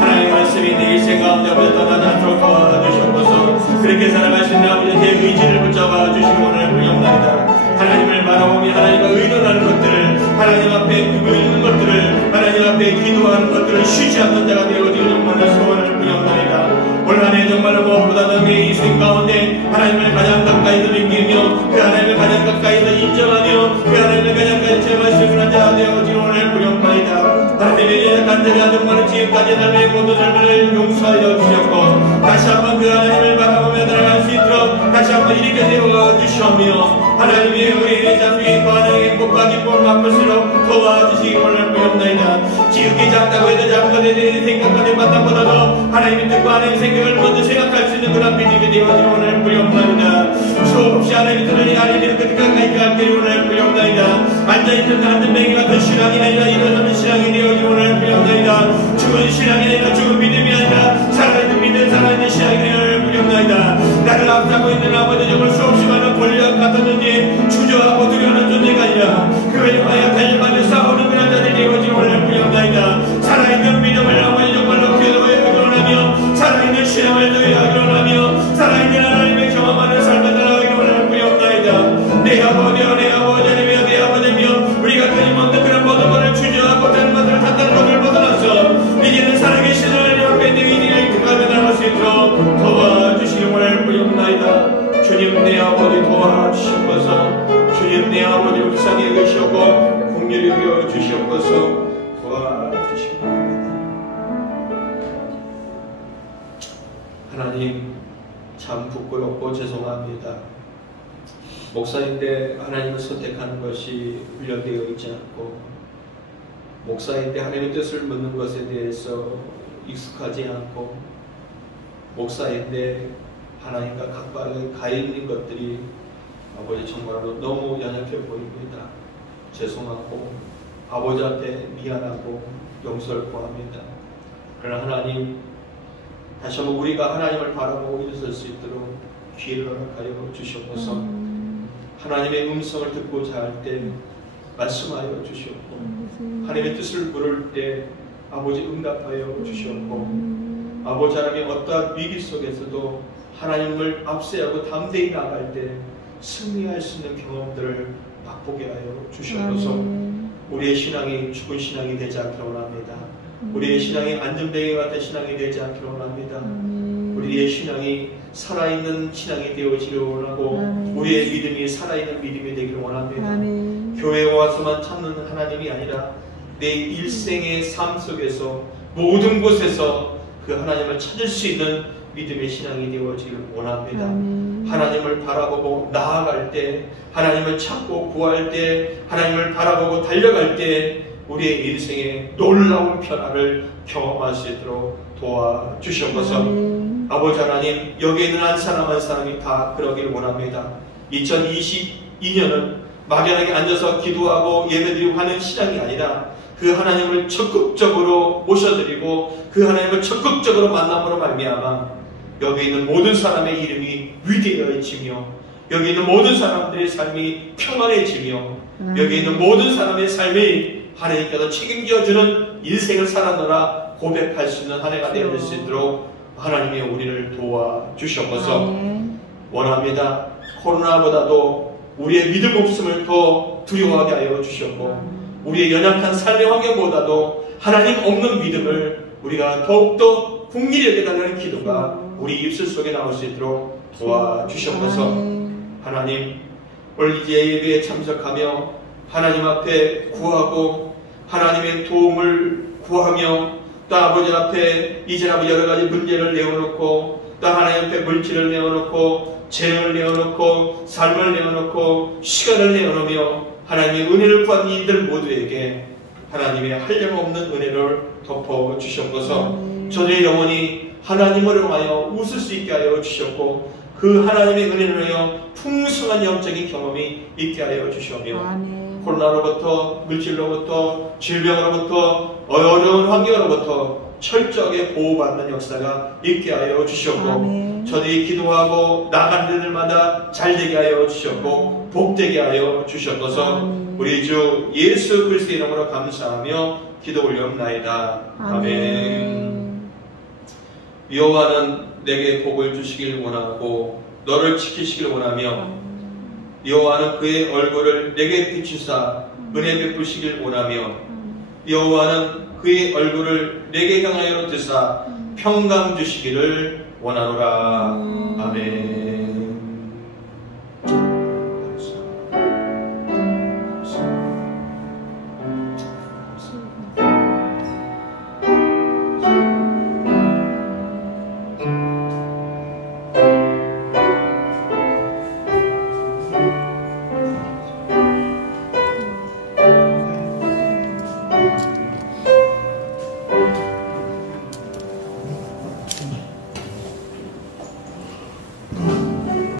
하나님의 말씀이 내 일생 가운데 아버지 떠나지 않도록 도와주셨고서 그렇게 살아갈 수 있는 아버지의 내 의지를 붙잡아 주시기 원하는 분이옵나이다. 하나님을 바라보며 하나님과 의논하는 것들을 하나님 앞에 읽는 것들을 하나님 앞에 기도하는 것들을 쉬지 않는 자가 되어지는 정말로 소원을 부여옵나이다. 올 한 해 정말로 무엇보다도 내 인생 가운데 하나님을 가장 가까이서 느끼며 그 하나님을 가장 가까이서 인정하며 그 하나님을 가장 가까이 제 말씀을 한 자가 되어지는 오늘 부여옵나이다. 하나님의 연약한 자가 정말로 지금까지 삶의 모든 삶을 용서하여 주셨고 다시 한번 그 하나님을 바라보며 살아갈 수 있도록 다시 한번 이렇게 되어 주시오며 하나님이 우리의 삶이 더 하나님의 행복과 기쁨을 맛볼수록 도와주시기 원할 뿐이옵나이다. 지극히 작다고 해도 작은 내 생각과의 만남보다도 하나님의 뜻과 하나님의 생각을 먼저 생각할 수 있는 그런 믿음이 되어지기 원할 뿐이옵나이다. 수없이 하나님의 뜻을 하나님의 끝까지 가기 원할 뿐이옵나이다. 앉아있는 한 명이 같은 신앙이 아니라 일어서는 신앙이 되어지기 원할 뿐이옵나이다. 죽은 신앙이 아니라 죽은 믿음이 아니라 살아있는 믿음 살아있는 신앙이 되어질 뿐이옵나이다. 나를 앞서고 있는 아버지 정말 수없이 많은 권력 같았는지 주저하고 두려워하는 존재가 아니라 그 외에마야 달려가며 싸우는 그런 자들이 되어지기 원할 뿐이옵나이다. 살아있는 믿음을 아버지 정말로 기도하기를 원하며 살아있는 신앙을 도하기를 원하며 살아있는 하나님의 경험하는 삶을 살아가기를 원할 뿐이옵나이다. 내 아버지여 내 아버지며 내 아버지며 우리가 끊임없는 그런 모든 것을 주저하고 다른 것을 탓하는 것을 벗어나서 이제는 살아계신 하나님 앞에 내 의지를 극하며 나갈 수 있도록 도와주시기 원할 뿐이옵나이다. 주님 내 아버지 도와주시옵소서. 주님 내 아버지 불쌍히 여기시옵고 긍휼히 여겨 주시옵소서. 도와주시옵소서. 하나님 참 부끄럽고 죄송합니다. 목사인데 하나님을 선택하는 것이 훈련되어 있지 않고 목사인데 하나님의 뜻을 묻는 것에 대해서 익숙하지 않고 목사인데 하나님과 각각의 가 있는 것들이 아버지 정말로 너무 연약해 보입니다. 죄송하고 아버지 앞에 미안하고 용서를 구합니다. 그러나 하나님 다시 한번 우리가 하나님을 바라보고 일어설 수 있도록 기회를 허락하여 주시옵소서. 하나님의 음성을 듣고자 할 때 말씀하여 주시옵고 하나님의 뜻을 물을 때 아버지 응답하여 주시옵고 아버지 하나님의 어떠한 위기 속에서도 하나님을 앞세우고 담대히 나갈 때 승리할 수 있는 경험들을 맛보게 하여 주시옵소서. 우리의 신앙이 죽은 신앙이 되지 않기를 원합니다. 우리의 신앙이 안전뱅이 같은 신앙이 되지 않기를 원합니다. 우리의 신앙이 살아있는 신앙이 되어지기를 원하고 우리의 믿음이 살아있는 믿음이 되기를 원합니다. 교회에 와서만 찾는 하나님이 아니라 내 일생의 삶 속에서 모든 곳에서 그 하나님을 찾을 수 있는 믿음의 신앙이 되어지기를 원합니다. 하나님을 바라보고 나아갈 때 하나님을 찾고 구할 때 하나님을 바라보고 달려갈 때 우리의 인생에 놀라운 변화를 경험할 수 있도록 도와주시옵소서. 아버지 하나님 여기에 있는 한 사람 한 사람이 다 그러기를 원합니다. 2022년은 막연하게 앉아서 기도하고 예배드리고 하는 신앙이 아니라 그 하나님을 적극적으로 모셔드리고 그 하나님을 적극적으로 만남으로 말미암아 여기 있는 모든 사람의 이름이 위대해지며 여기 있는 모든 사람들의 삶이 평안해지며 여기 있는 모든 사람의 삶이 하나님께서 책임져주는 인생을 살아노라 고백할 수 있는 한 해가 되어질 수 있도록 하나님이 우리를 도와주시옵소서. 원합니다. 코로나보다도 우리의 믿음 없음을 더 두려워하게 하여 주시옵고 우리의 연약한 삶의 환경보다도 하나님 없는 믿음을 우리가 더욱더 국민이 여겨달라는 기도가 우리 입술 속에 나올 수 있도록 도와주시옵소서. 하나님 오늘 이제 예배에 참석하며 하나님 앞에 구하고 하나님의 도움을 구하며 또 아버지 앞에 이제 여러 가지 문제를 내어놓고 또 하나님 앞에 물질을 내어놓고 재능을 내어놓고 삶을 내어놓고 시간을 내어놓으며 하나님의 은혜를 구한 이들 모두에게 하나님의 한량없는 은혜를 덮어주셨고서 저들의 영혼이 하나님을 통하여 웃을 수 있게 하여 주셨고 그 하나님의 은혜를 하여 풍성한 영적인 경험이 있게 하여 주시며 코로나로부터 물질로부터 질병으로부터 어려운 환경으로부터 철저하게 보호받는 역사가 있게 하여 주셨고 저들이 기도하고 나가는 데들마다 잘되게 하여 주셨고 복되게 하여 주셨어서 우리 주 예수 그리스도의 이름으로 감사하며 기도 올려옵나이다. 아멘. 여호와는 내게 복을 주시길 원하고 너를 지키시길 원하며 여호와는 그의 얼굴을 내게 비추사 은혜 베푸시길 원하며 여호와는 그의 얼굴을 내게 향하여 드사 평강 주시기를 원하노라. 아멘.